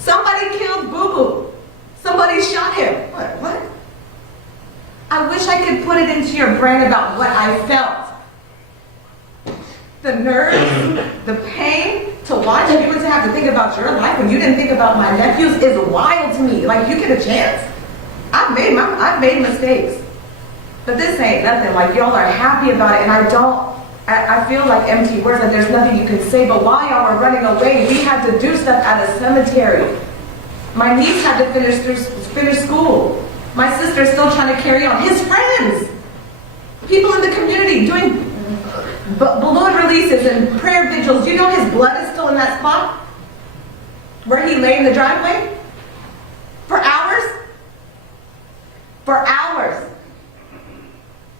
Somebody killed Boo Boo. Somebody shot him. What? I wish I could put it into your brain about what I felt. The nerves, the pain to watch you to have to think about your life when you didn't think about my nephews is wild to me. Like, you get a chance. I've made mistakes. But this ain't nothing. Like, y'all are happy about it, and I feel like empty words, like there's nothing you can say. But while y'all were running away, we had to do stuff at a cemetery. My niece had to finish school. My sister's still trying to carry on. His friends, people in the community doing balloon releases and prayer vigils. You know his blood is still in that spot where he lay in the driveway for hours? For hours.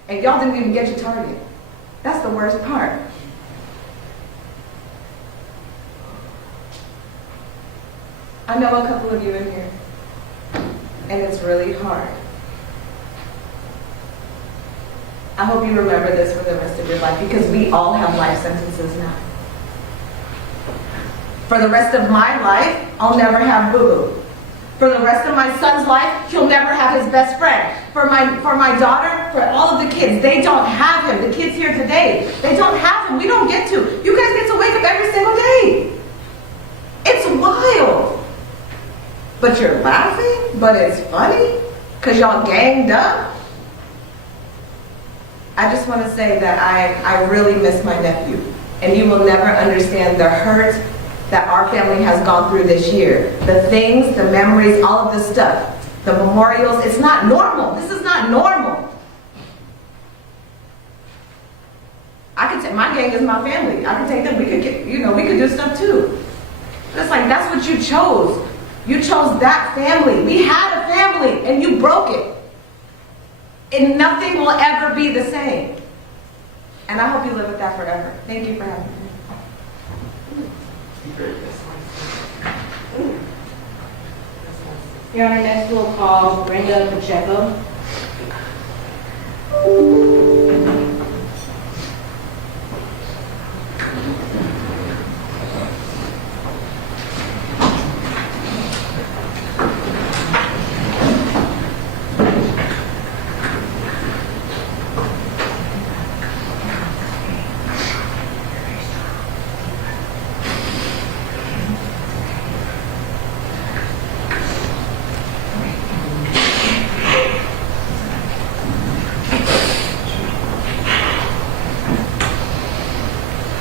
And y'all didn't even get your target. That's the worst part. I know a couple of you in here, and it's really hard. I hope you remember this for the rest of your life, because we all have life sentences now. For the rest of my life, I'll never have Boo-Boo. For the rest of my son's life, he'll never have his best friend. For my daughter, for all of the kids, they don't have him. The kids here today, they don't have him. We don't get to. You guys get to wake up every single day. It's wild. But you're laughing, but it's funny, because y'all ganged up. I just want to say that I really miss my nephew. And you will never understand the hurt that our family has gone through this year. The things, the memories, all of the stuff. The memorials, it's not normal. This is not normal. I could take, my gang is my family. I could take them, we could get, we could do stuff too. But it's like, that's what you chose. You chose that family. We had a family and you broke it. And nothing will ever be the same. And I hope you live with that forever. Thank you for having me. Your Honor, next we'll call Brenda Pacheco.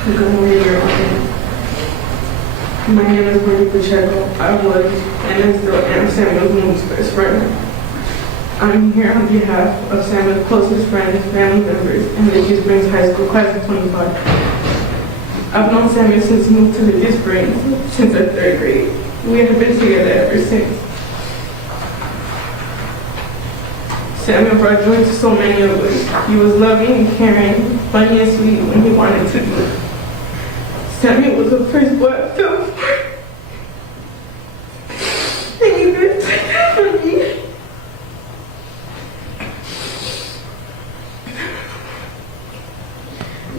Good morning, Your Honor. My name is Brenda Pacheco. I was and I still am Samuel's mom's best friend. I'm here on behalf of Samuel's closest friends, family members, and the East Springs High School class of 25. I've known Samuel since he moved to the East Springs, since our 3rd grade. We have been together ever since. Samuel brought joy to so many of us. He was loving and caring, funny and sweet when he wanted to be. Samuel was the first boy I felt for. And he did take that from me.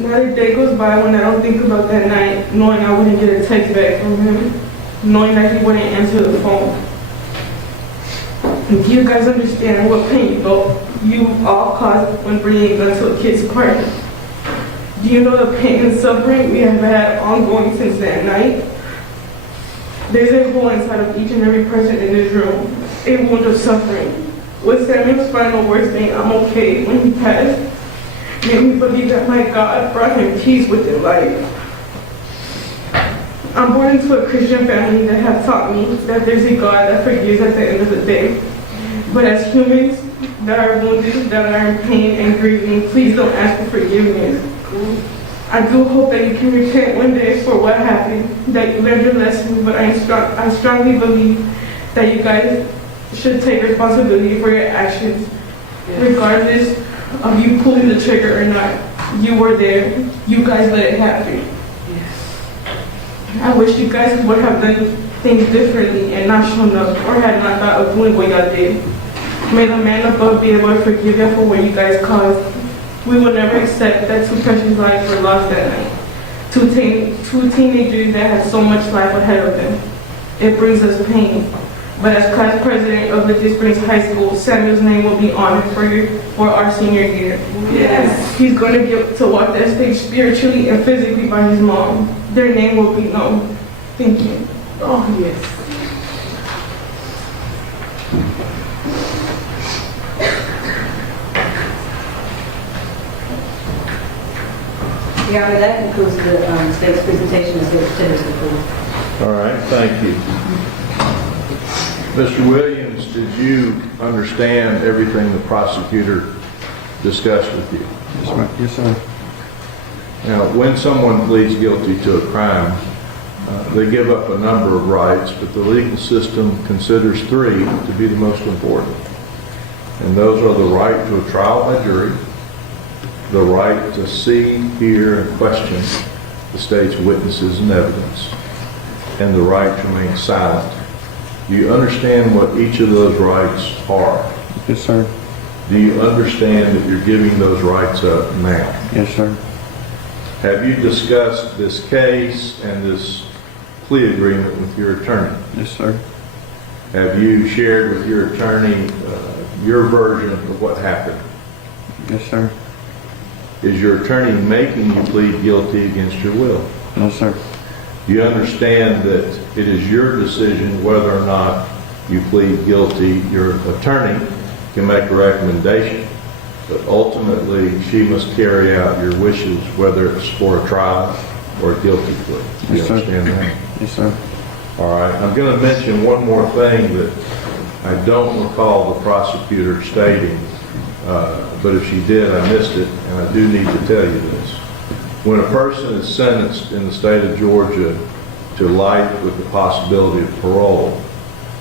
Not a day goes by when I don't think about that night, knowing I wouldn't get a text back from him, knowing that he wouldn't answer the phone. And do you guys understand what pain you all caused when bringing a gun to a kid's party? Do you know the pain and suffering we have had ongoing since that night? There's a hole inside of each and every person in this room, a wound of suffering. With Samuel's final words saying, "I'm okay," when he passed, made me believe that my God brought him peace within life. I'm born into a Christian family that have taught me that there's a God that forgives at the end of the day. But as humans that are wounded, that are in pain and grieving, please don't ask for forgiveness. I do hope that you can repent one day for what happened, that you learned your lesson, but I strongly believe that you guys should take responsibility for your actions, regardless of you pulling the trigger or not. You were there. You guys let it happen. I wish you guys would have done things differently and not shown up or had not thought of doing what y'all did. May the man above be able to forgive you for what you guys caused. We will never accept that 2 precious lives were lost that night. Two teenagers that had so much life ahead of them. It brings us pain. But as class president of the East Springs High School, Samuel's name will be honored for our senior year. Yes. He's going to get to walk that stage spiritually and physically by his mom. Their name will be known. Thank you. Oh, yes. Your Honor, that concludes the state's presentation of certificates of approval. All right, thank you. Mr. Williams, did you understand everything the prosecutor discussed with you? Yes, sir. Now, when someone pleads guilty to a crime, they give up a number of rights, but the legal system considers 3 to be the most important. And those are the right to a trial by jury, the right to see, hear, and question the state's witnesses and evidence, and the right to remain silent. Do you understand what each of those rights are? Yes, sir. Do you understand that you're giving those rights up now? Yes, sir. Have you discussed this case and this plea agreement with your attorney? Yes, sir. Have you shared with your attorney your version of what happened? Yes, sir. Is your attorney making you plead guilty against your will? No, sir. Do you understand that it is your decision whether or not you plead guilty? Your attorney can make a recommendation, but ultimately she must carry out your wishes, whether it's for a trial or a guilty plea. Do you Yes, sir. understand that? Yes, sir. All right. I'm going to mention one more thing that I don't recall the prosecutor stating, but if she did, I missed it, and I do need to tell you this. When a person is sentenced in the state of Georgia to life with the possibility of parole,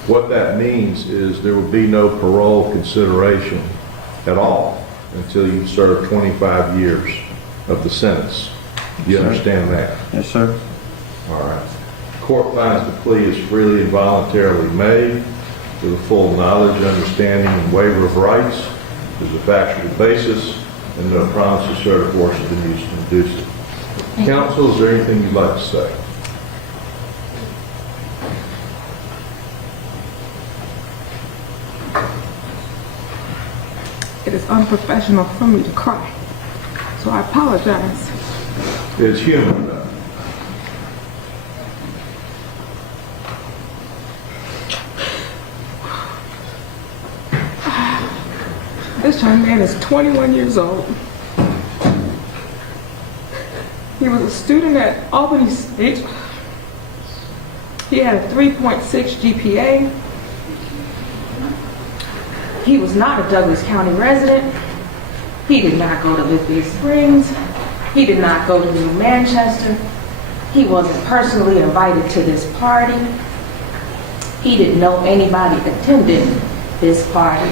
what that means is there will be no parole consideration at all until you serve 25 years of the sentence. Do you Sir. understand that? Yes, sir. All right. Court finds the plea is freely and voluntarily made with a full knowledge, understanding, and waiver of rights. There's a factual basis and no promise to serve force of the use to induce it. Counsel, is there anything you'd like to say? It is unprofessional for me to cry, so I apologize. It's human enough. This young man is 21 years old. He was a student at Albany State. He had a 3.6 GPA. He was not a Douglas County resident. He did not go to Lithia Springs. He did not go to New Manchester. He wasn't personally invited to this party. He didn't know anybody attending this party.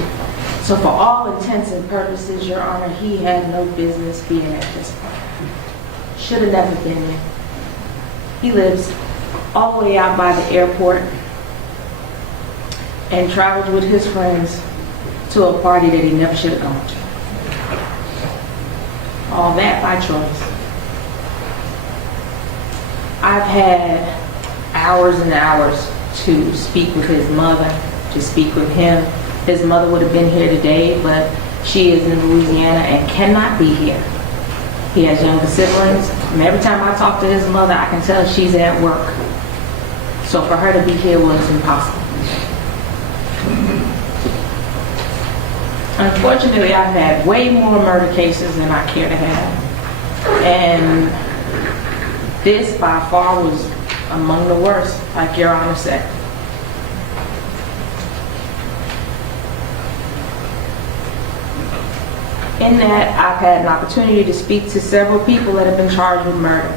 So for all intents and purposes, Your Honor, he had no business being at this party. Should have never been there. He lives all the way out by the airport and traveled with his friends to a party that he never should have gone to. All that by choice. I've had hours and hours to speak with his mother, to speak with him. His mother would have been here today, but she is in Louisiana and cannot be here. He has younger siblings, and every time I talk to his mother, I can tell she's at work. So for her to be here was impossible. Unfortunately, I've had way more murder cases than I care to have. And this, by far, was among the worst, like Your Honor said. In that, I've had an opportunity to speak to several people that have been charged with murder.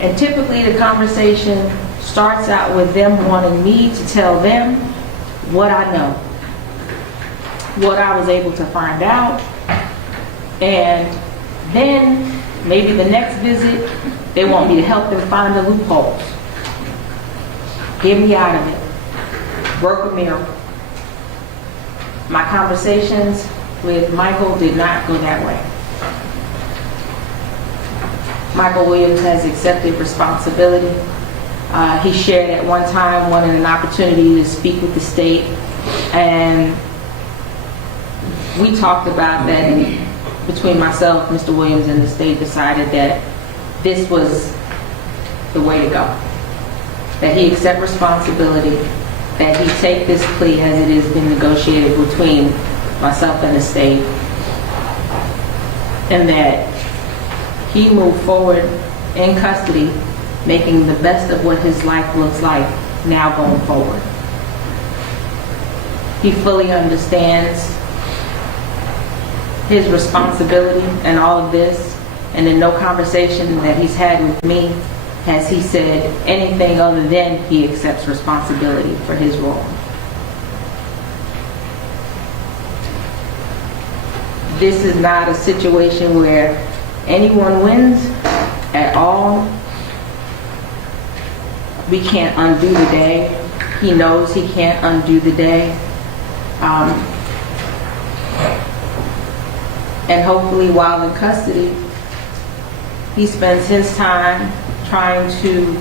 And typically, the conversation starts out with them wanting me to tell them what I know, what I was able to find out, and then maybe the next visit, they want me to help them find the loopholes. Get me out of it. Work a miracle. My conversations with Michael did not go that way. Michael Williams has accepted responsibility. He shared at one time wanting an opportunity to speak with the state, and we talked about that, and between myself, Mr. Williams, and the state decided that this was the way to go. That he accept responsibility, that he take this plea as it has been negotiated between myself and the state, and that he moved forward in custody, making the best of what his life looks like now going forward. He fully understands his responsibility and all of this, and in no conversation that he's had with me has he said anything other than he accepts responsibility for his role. This is not a situation where anyone wins at all. We can't undo the day. He knows he can't undo the day. And hopefully while in custody, he spends his time trying to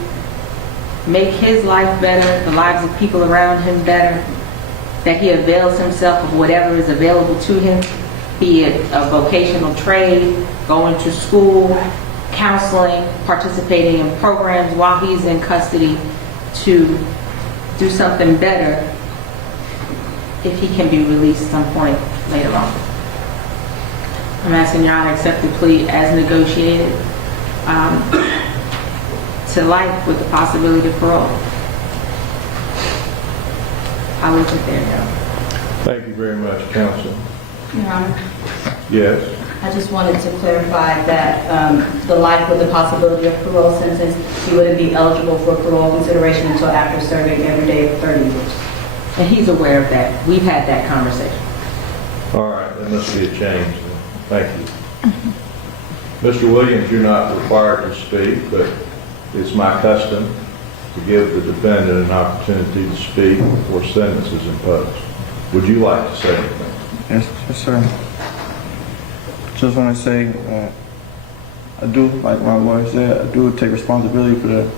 make his life better, the lives of people around him better, that he avails himself of whatever is available to him, be it a vocational trade, going to school, counseling, participating in programs while he's in custody to do something better if he can be released at some point later on. I'm asking Your Honor to accept the plea as negotiated to life with the possibility of parole. I'll leave it there now. Thank you very much, counsel. Your Honor, Yes? I just wanted to clarify that the life with the possibility of parole sentence, he wouldn't be eligible for parole consideration until after serving every day of 30 years. And he's aware of that. We've had that conversation. All right, there must be a change. Thank you. Mr. Williams, you're not required to speak, but it's my custom to give the defendant an opportunity to speak before sentence is imposed. Would you like to say anything? Yes, sir. Just want to say, I do, like my wife said, I do take responsibility for the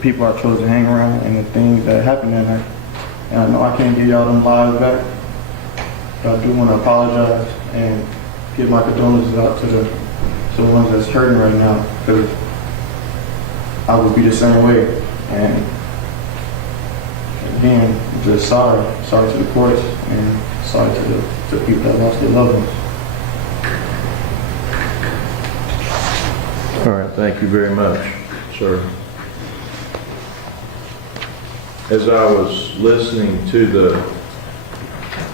people I chose to hang around and the things that happened that night. And I know I can't give y'all them lives back, but I do want to apologize and give my condolences out to the ones that's hurting right now, because I would be the same way. And again, just sorry to the courts and sorry to the people that lost their loved ones. All right, thank you very much, sir. As I was listening to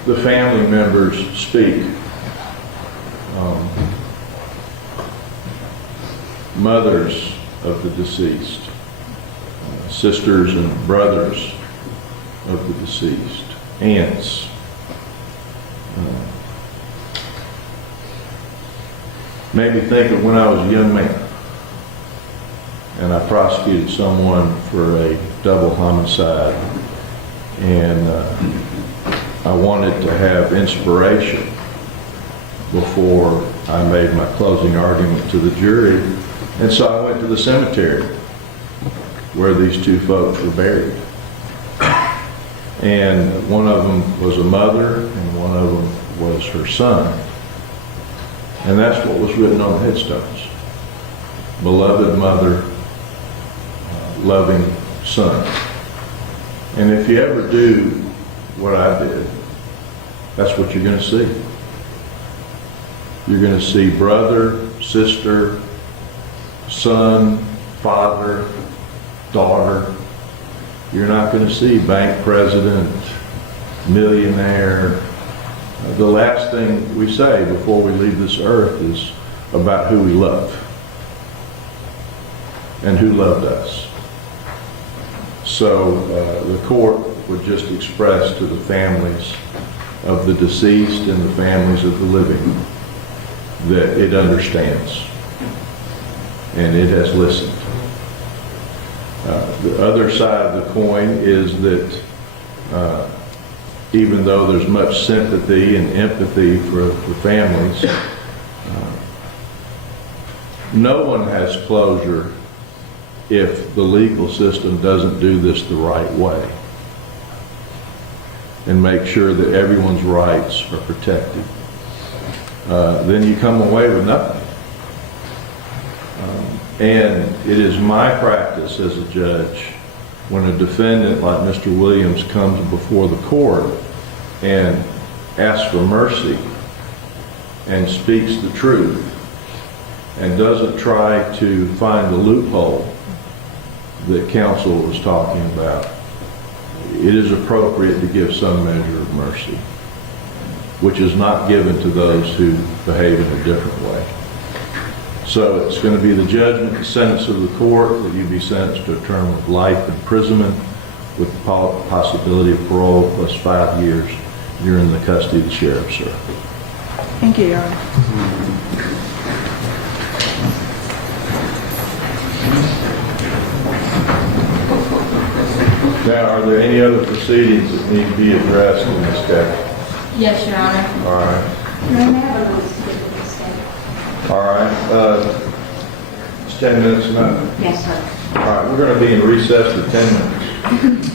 the family members speak, mothers of the deceased, sisters and brothers of the deceased, aunts, made me think of when I was a young man and I prosecuted someone for a double homicide, and I wanted to have inspiration before I made my closing argument to the jury, and so I went to the cemetery where these two folks were buried. And one of them was a mother and one of them was her son. And that's what was written on the headstones. Beloved mother, loving son. And if you ever do what I did, that's what you're going to see. You're going to see brother, sister, son, father, daughter. You're not going to see bank president, millionaire. The last thing we say before we leave this earth is about who we love and who loved us. So the court would just express to the families of the deceased and the families of the living that it understands and it has listened. The other side of the coin is that even though there's much sympathy and empathy for the families, no one has closure if the legal system doesn't do this the right way and make sure that everyone's rights are protected. Then you come away with nothing. And it is my practice as a judge, when a defendant like Mr. Williams comes before the court and asks for mercy and speaks the truth and doesn't try to find the loophole that counsel was talking about, it is appropriate to give some measure of mercy, which is not given to those who behave in a different way. So it's going to be the judgment and sentence of the court that you be sentenced to a term of life imprisonment with the possibility of parole plus 5 years. You're in the custody of the sheriff, sir. Thank you, Your Honor. Now, are there any other proceedings that need to be addressed in this case? Yes, Your Honor. All right. All right. It's 10 minutes now. Yes, sir. All right. We're going to be in recess for 10 minutes.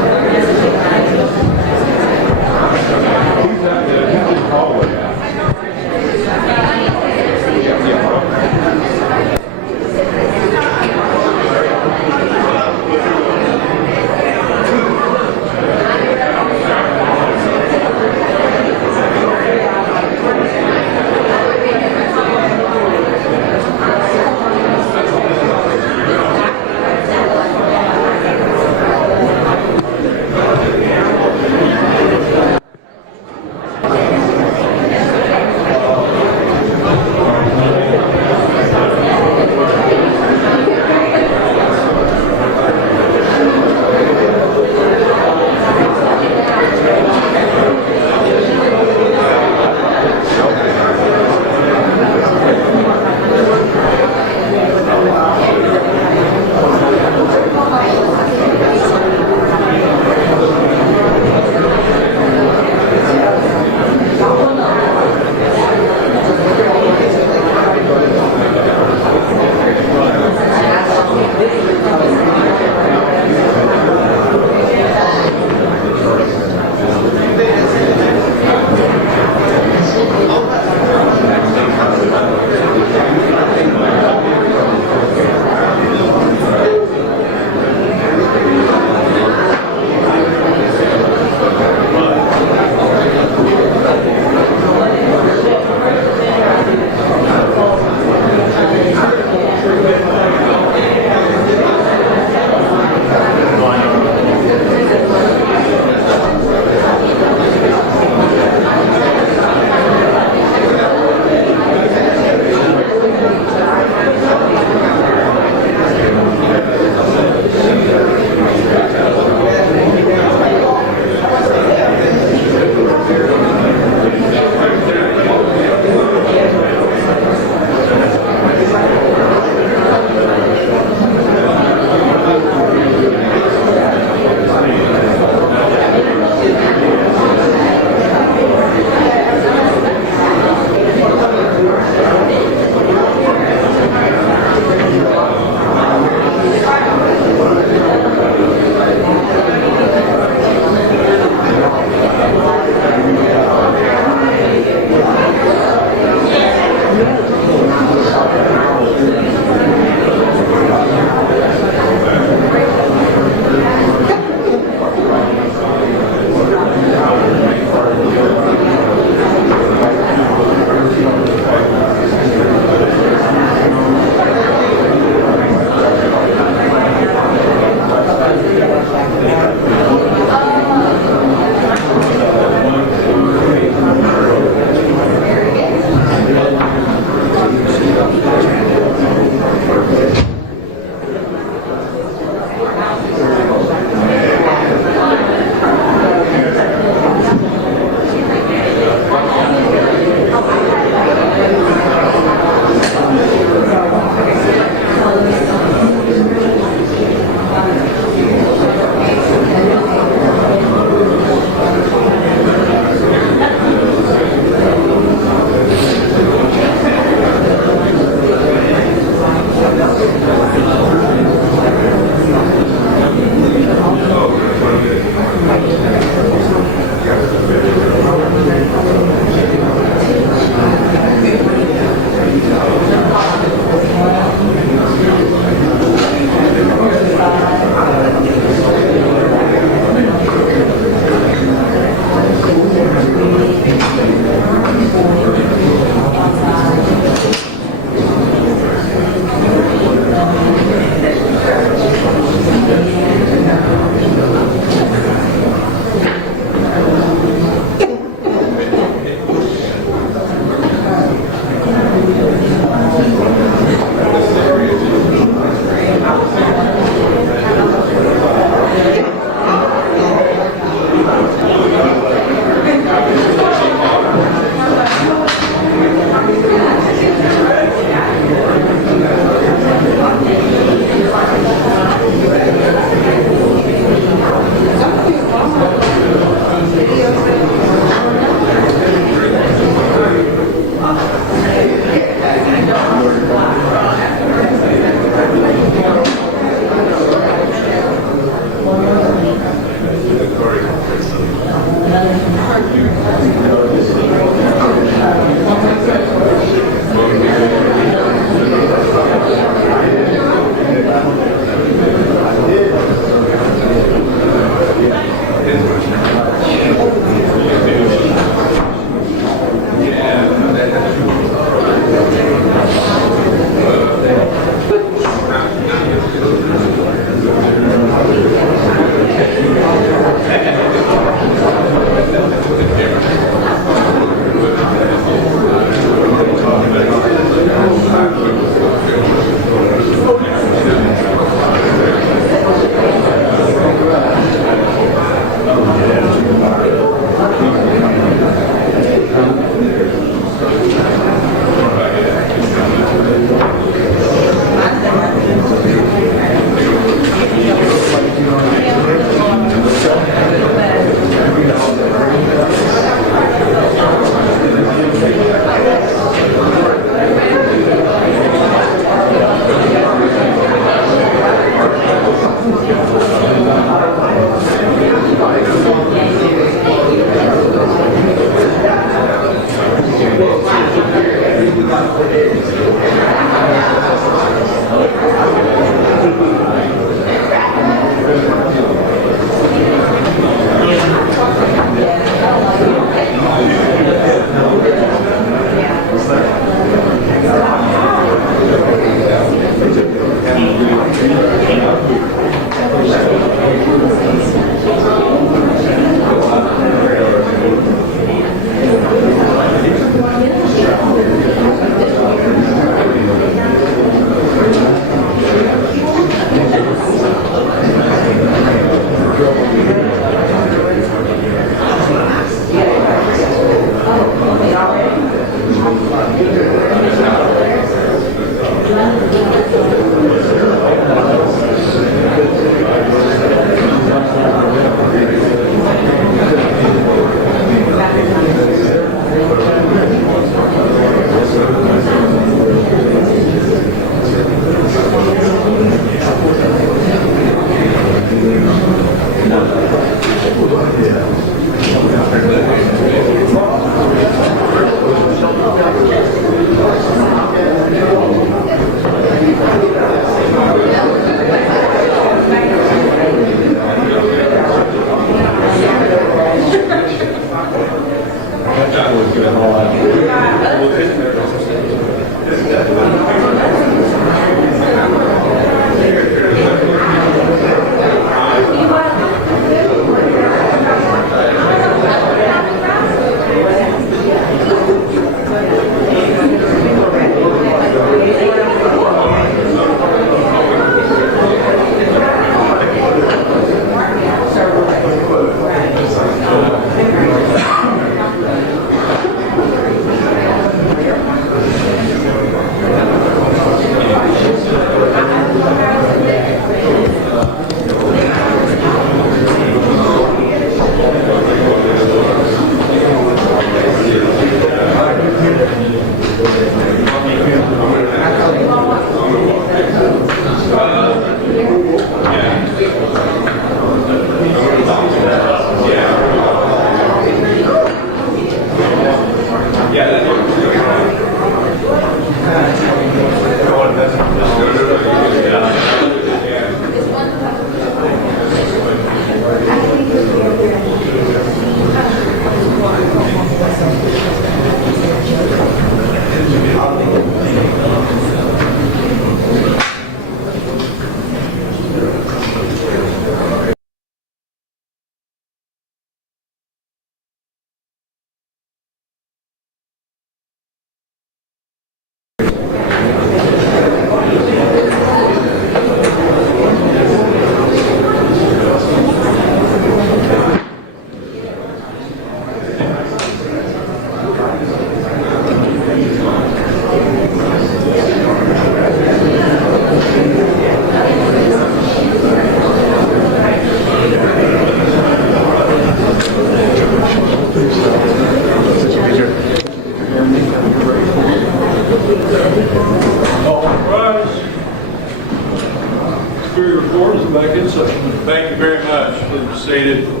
Thank you very much. Please be seated.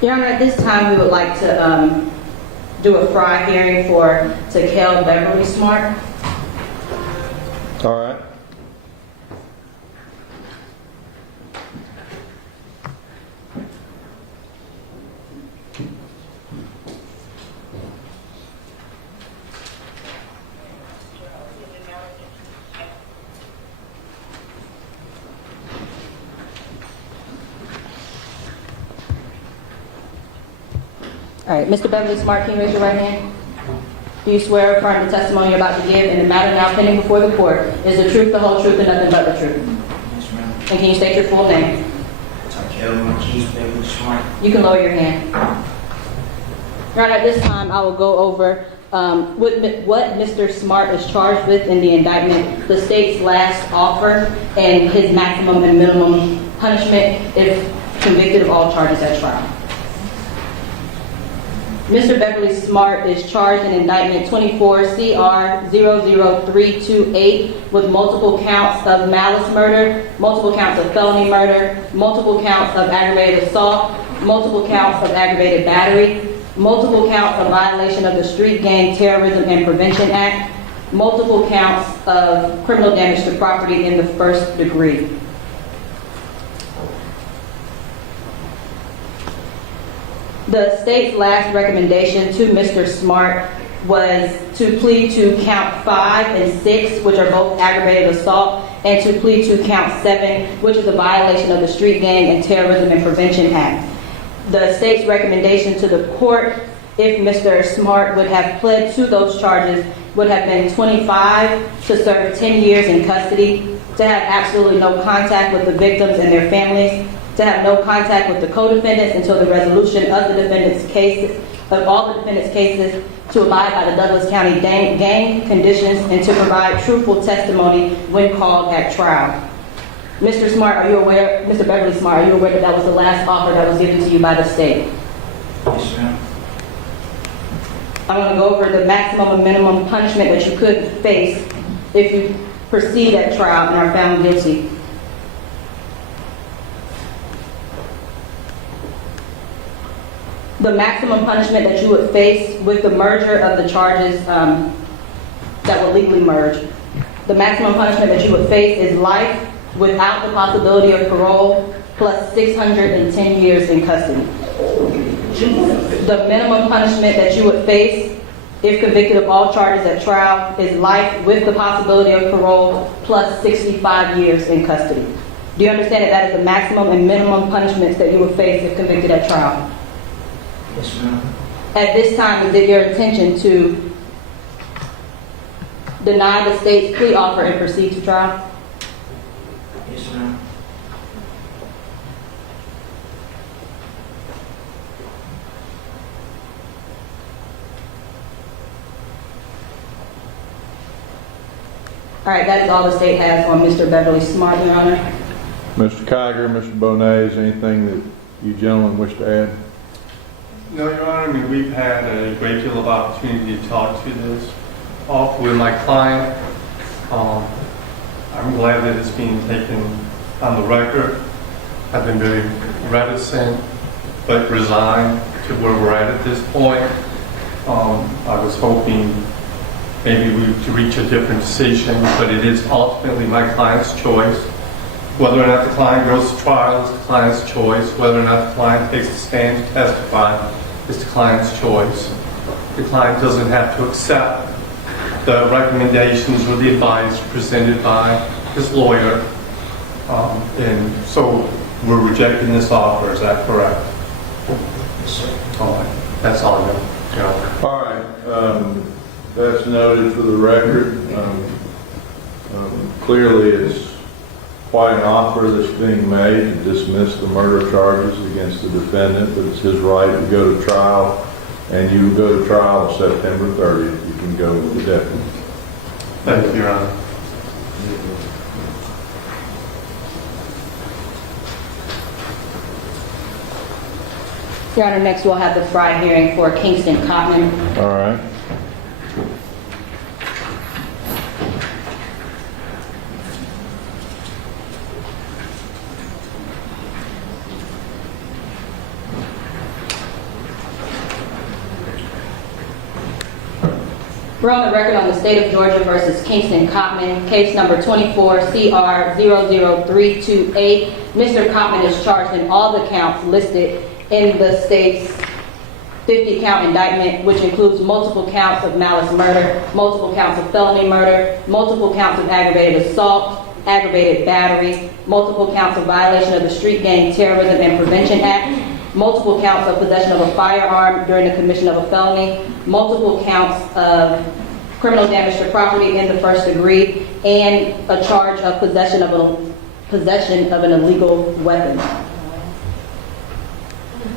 Your Honor, at this time, we would like to do a Frye hearing to Beverly Smart. All right. All right, Mr. Beverly Smart, can you raise your right hand? Do you swear or affirm the testimony you're about to give in the matter now pending before the court is the truth, the whole truth, and nothing but the truth? Yes, ma'am. And can you state your full name? Beverly Smart. You can lower your hand. Your Honor, at this time, I will go over what Mr. Smart is charged with in the indictment, the state's last offer, and his maximum and minimum punishment if convicted of all charges at trial. Mr. Beverly Smart is charged in indictment 24-CR-00328 with multiple counts of malice murder, multiple counts of felony murder, multiple counts of aggravated assault, multiple counts of aggravated battery, multiple counts of violation of the Street Gang Terrorism and Prevention Act, multiple counts of criminal damage to property in the first degree. The state's last recommendation to Mr. Smart was to plead to count 5 and 6, which are both aggravated assault, and to plead to count 7, which is a violation of the Street Gang and Terrorism and Prevention Act. The state's recommendation to the court, if Mr. Smart would have pled to those charges, would have been 25 to serve 10 years in custody, to have absolutely no contact with the victims and their families, to have no contact with the co-defendants until the resolution of the defendant's cases, of all the defendant's cases, to abide by the Douglas County gang conditions, and to provide truthful testimony when called at trial. Mr. Smart, are you aware, Mr. Beverly Smart, are you aware that that was the last offer that was given to you by the state? Yes, ma'am. I'm going to go over the maximum and minimum punishment that you could face if you proceed at trial and are found guilty. The maximum punishment that you would face with the merger of the charges that will legally merge. The maximum punishment that you would face is life without the possibility of parole plus 610 years in custody. The minimum punishment that you would face if convicted of all charges at trial is life with the possibility of parole plus 65 years in custody. Do you understand that that is the maximum and minimum punishments that you would face if convicted at trial? Yes, ma'am. At this time, is it your intention to deny the state's plea offer and proceed to trial? Yes, ma'am. All right, that is all the state has on Mr. Beverly Smart, Your Honor. Mr. Kiger, Mr. Bonet, is anything that you gentlemen wish to add? No, Your Honor, I mean, we've had a great deal of opportunity to talk to this off with my client. I'm glad that it's being taken on the record. I've been very reticent, but resigned to where we're at this point. I was hoping maybe to reach a different decision, but it is ultimately my client's choice. Whether or not the client goes to trial is the client's choice. Whether or not the client takes the stand to testify is the client's choice. The client doesn't have to accept the recommendations or the advice presented by his lawyer. And so we're rejecting this offer, is that correct? Yes, sir. All right, that's all I know. All right, that's noted for the record. Clearly, it's quite an offer that's being made to dismiss the murder charges against the defendant, but it's his right to go to trial, and you will go to trial on September 30th. You can go with the deputy. Thank you, Your Honor. Your Honor, next we'll have the Frye hearing for Kingston Cotman. All right. We're on the record on the State of Georgia versus Kingston Cotman, case number 24-CR-00328. Mr. Cotman is charged in all the counts listed in the state's 50-count indictment, which includes multiple counts of malice murder, multiple counts of felony murder, multiple counts of aggravated assault, aggravated battery, multiple counts of violation of the Street Gang Terrorism and Prevention Act, multiple counts of possession of a firearm during the commission of a felony, multiple counts of criminal damage to property in the first degree, and a charge of possession of an illegal weapon.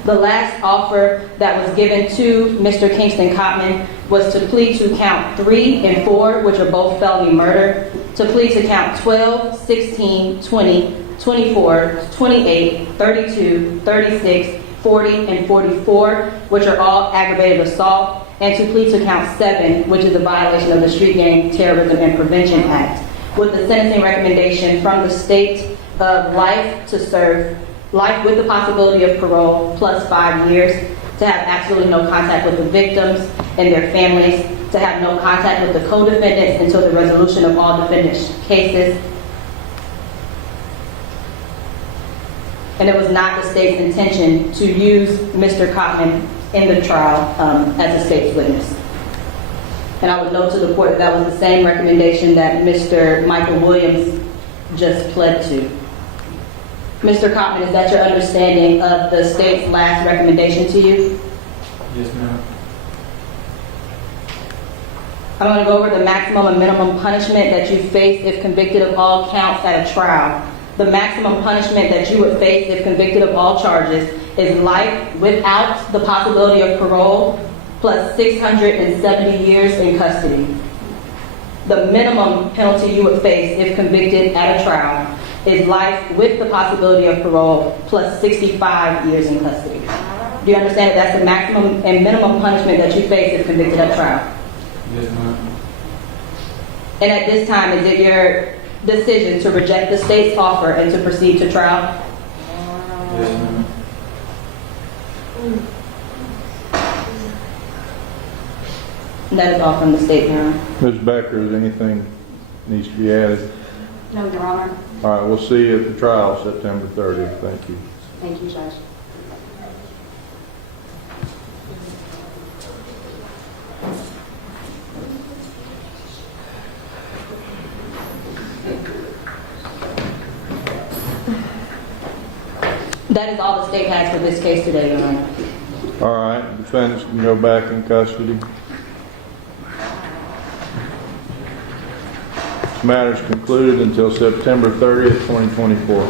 The last offer that was given to Mr. Kingston Cotman was to plead to count 3 and 4, which are both felony murder, to plead to count 12, 16, 20, 24, 28, 32, 36, 40, and 44, which are all aggravated assault, and to plead to count 7, which is a violation of the Street Gang Terrorism and Prevention Act, with the sentencing recommendation from the state of life to serve, life with the possibility of parole plus 5 years, to have absolutely no contact with the victims and their families, to have no contact with the co-defendants until the resolution of all defendants' cases. And it was not the state's intention to use Mr. Cotman in the trial as a state's witness. And I would note to the court that was the same recommendation that Mr. Michael Williams just pled to. Mr. Cotman, is that your understanding of the state's last recommendation to you? Yes, ma'am. I'm going to go over the maximum and minimum punishment that you face if convicted of all counts at a trial. The maximum punishment that you would face if convicted of all charges is life without the possibility of parole plus 670 years in custody. The minimum penalty you would face if convicted at a trial is life with the possibility of parole plus 65 years in custody. Do you understand that that's the maximum and minimum punishment that you face if convicted at trial? Yes, ma'am. And at this time, is it your decision to reject the state's offer and to proceed to trial? Yes, ma'am. And that is all from the state, Your Honor. Ms. Becker, is anything needs to be added? No, Your Honor. All right, we'll see you at the trial September 30th. Thank you. Thank you, Judge. That is all the state has for this case today, Your Honor. All right, defendants can go back in custody. This matter is concluded until September 30th, 2024.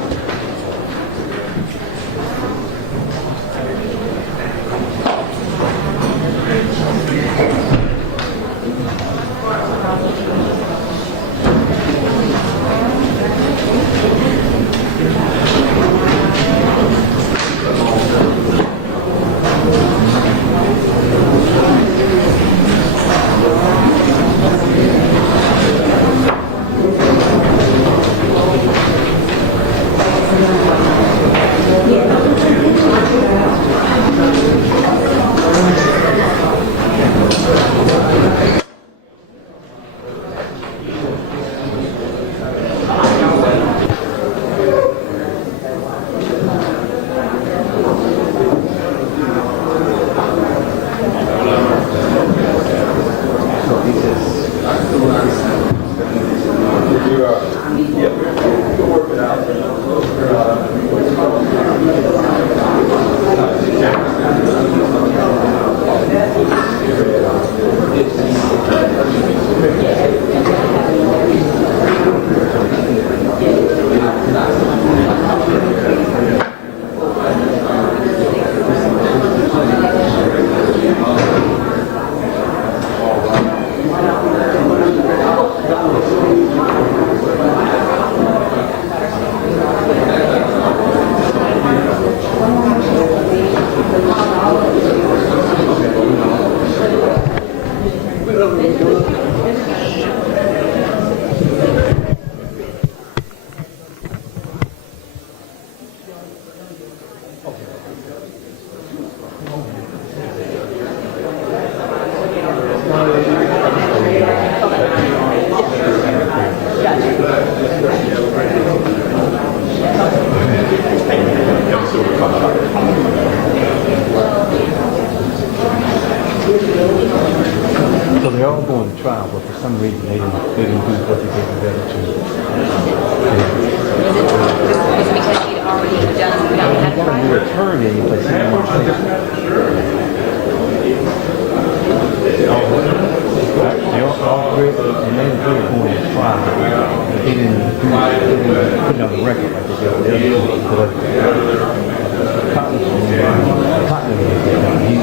They're all going to trial, but for some reason they didn't do what they did with the other two. Was it because he'd already done, He got a new attorney, but he didn't want to take they all agreed, and they agreed going to trial. They didn't put it on the record like they did with the other two. Cotman, he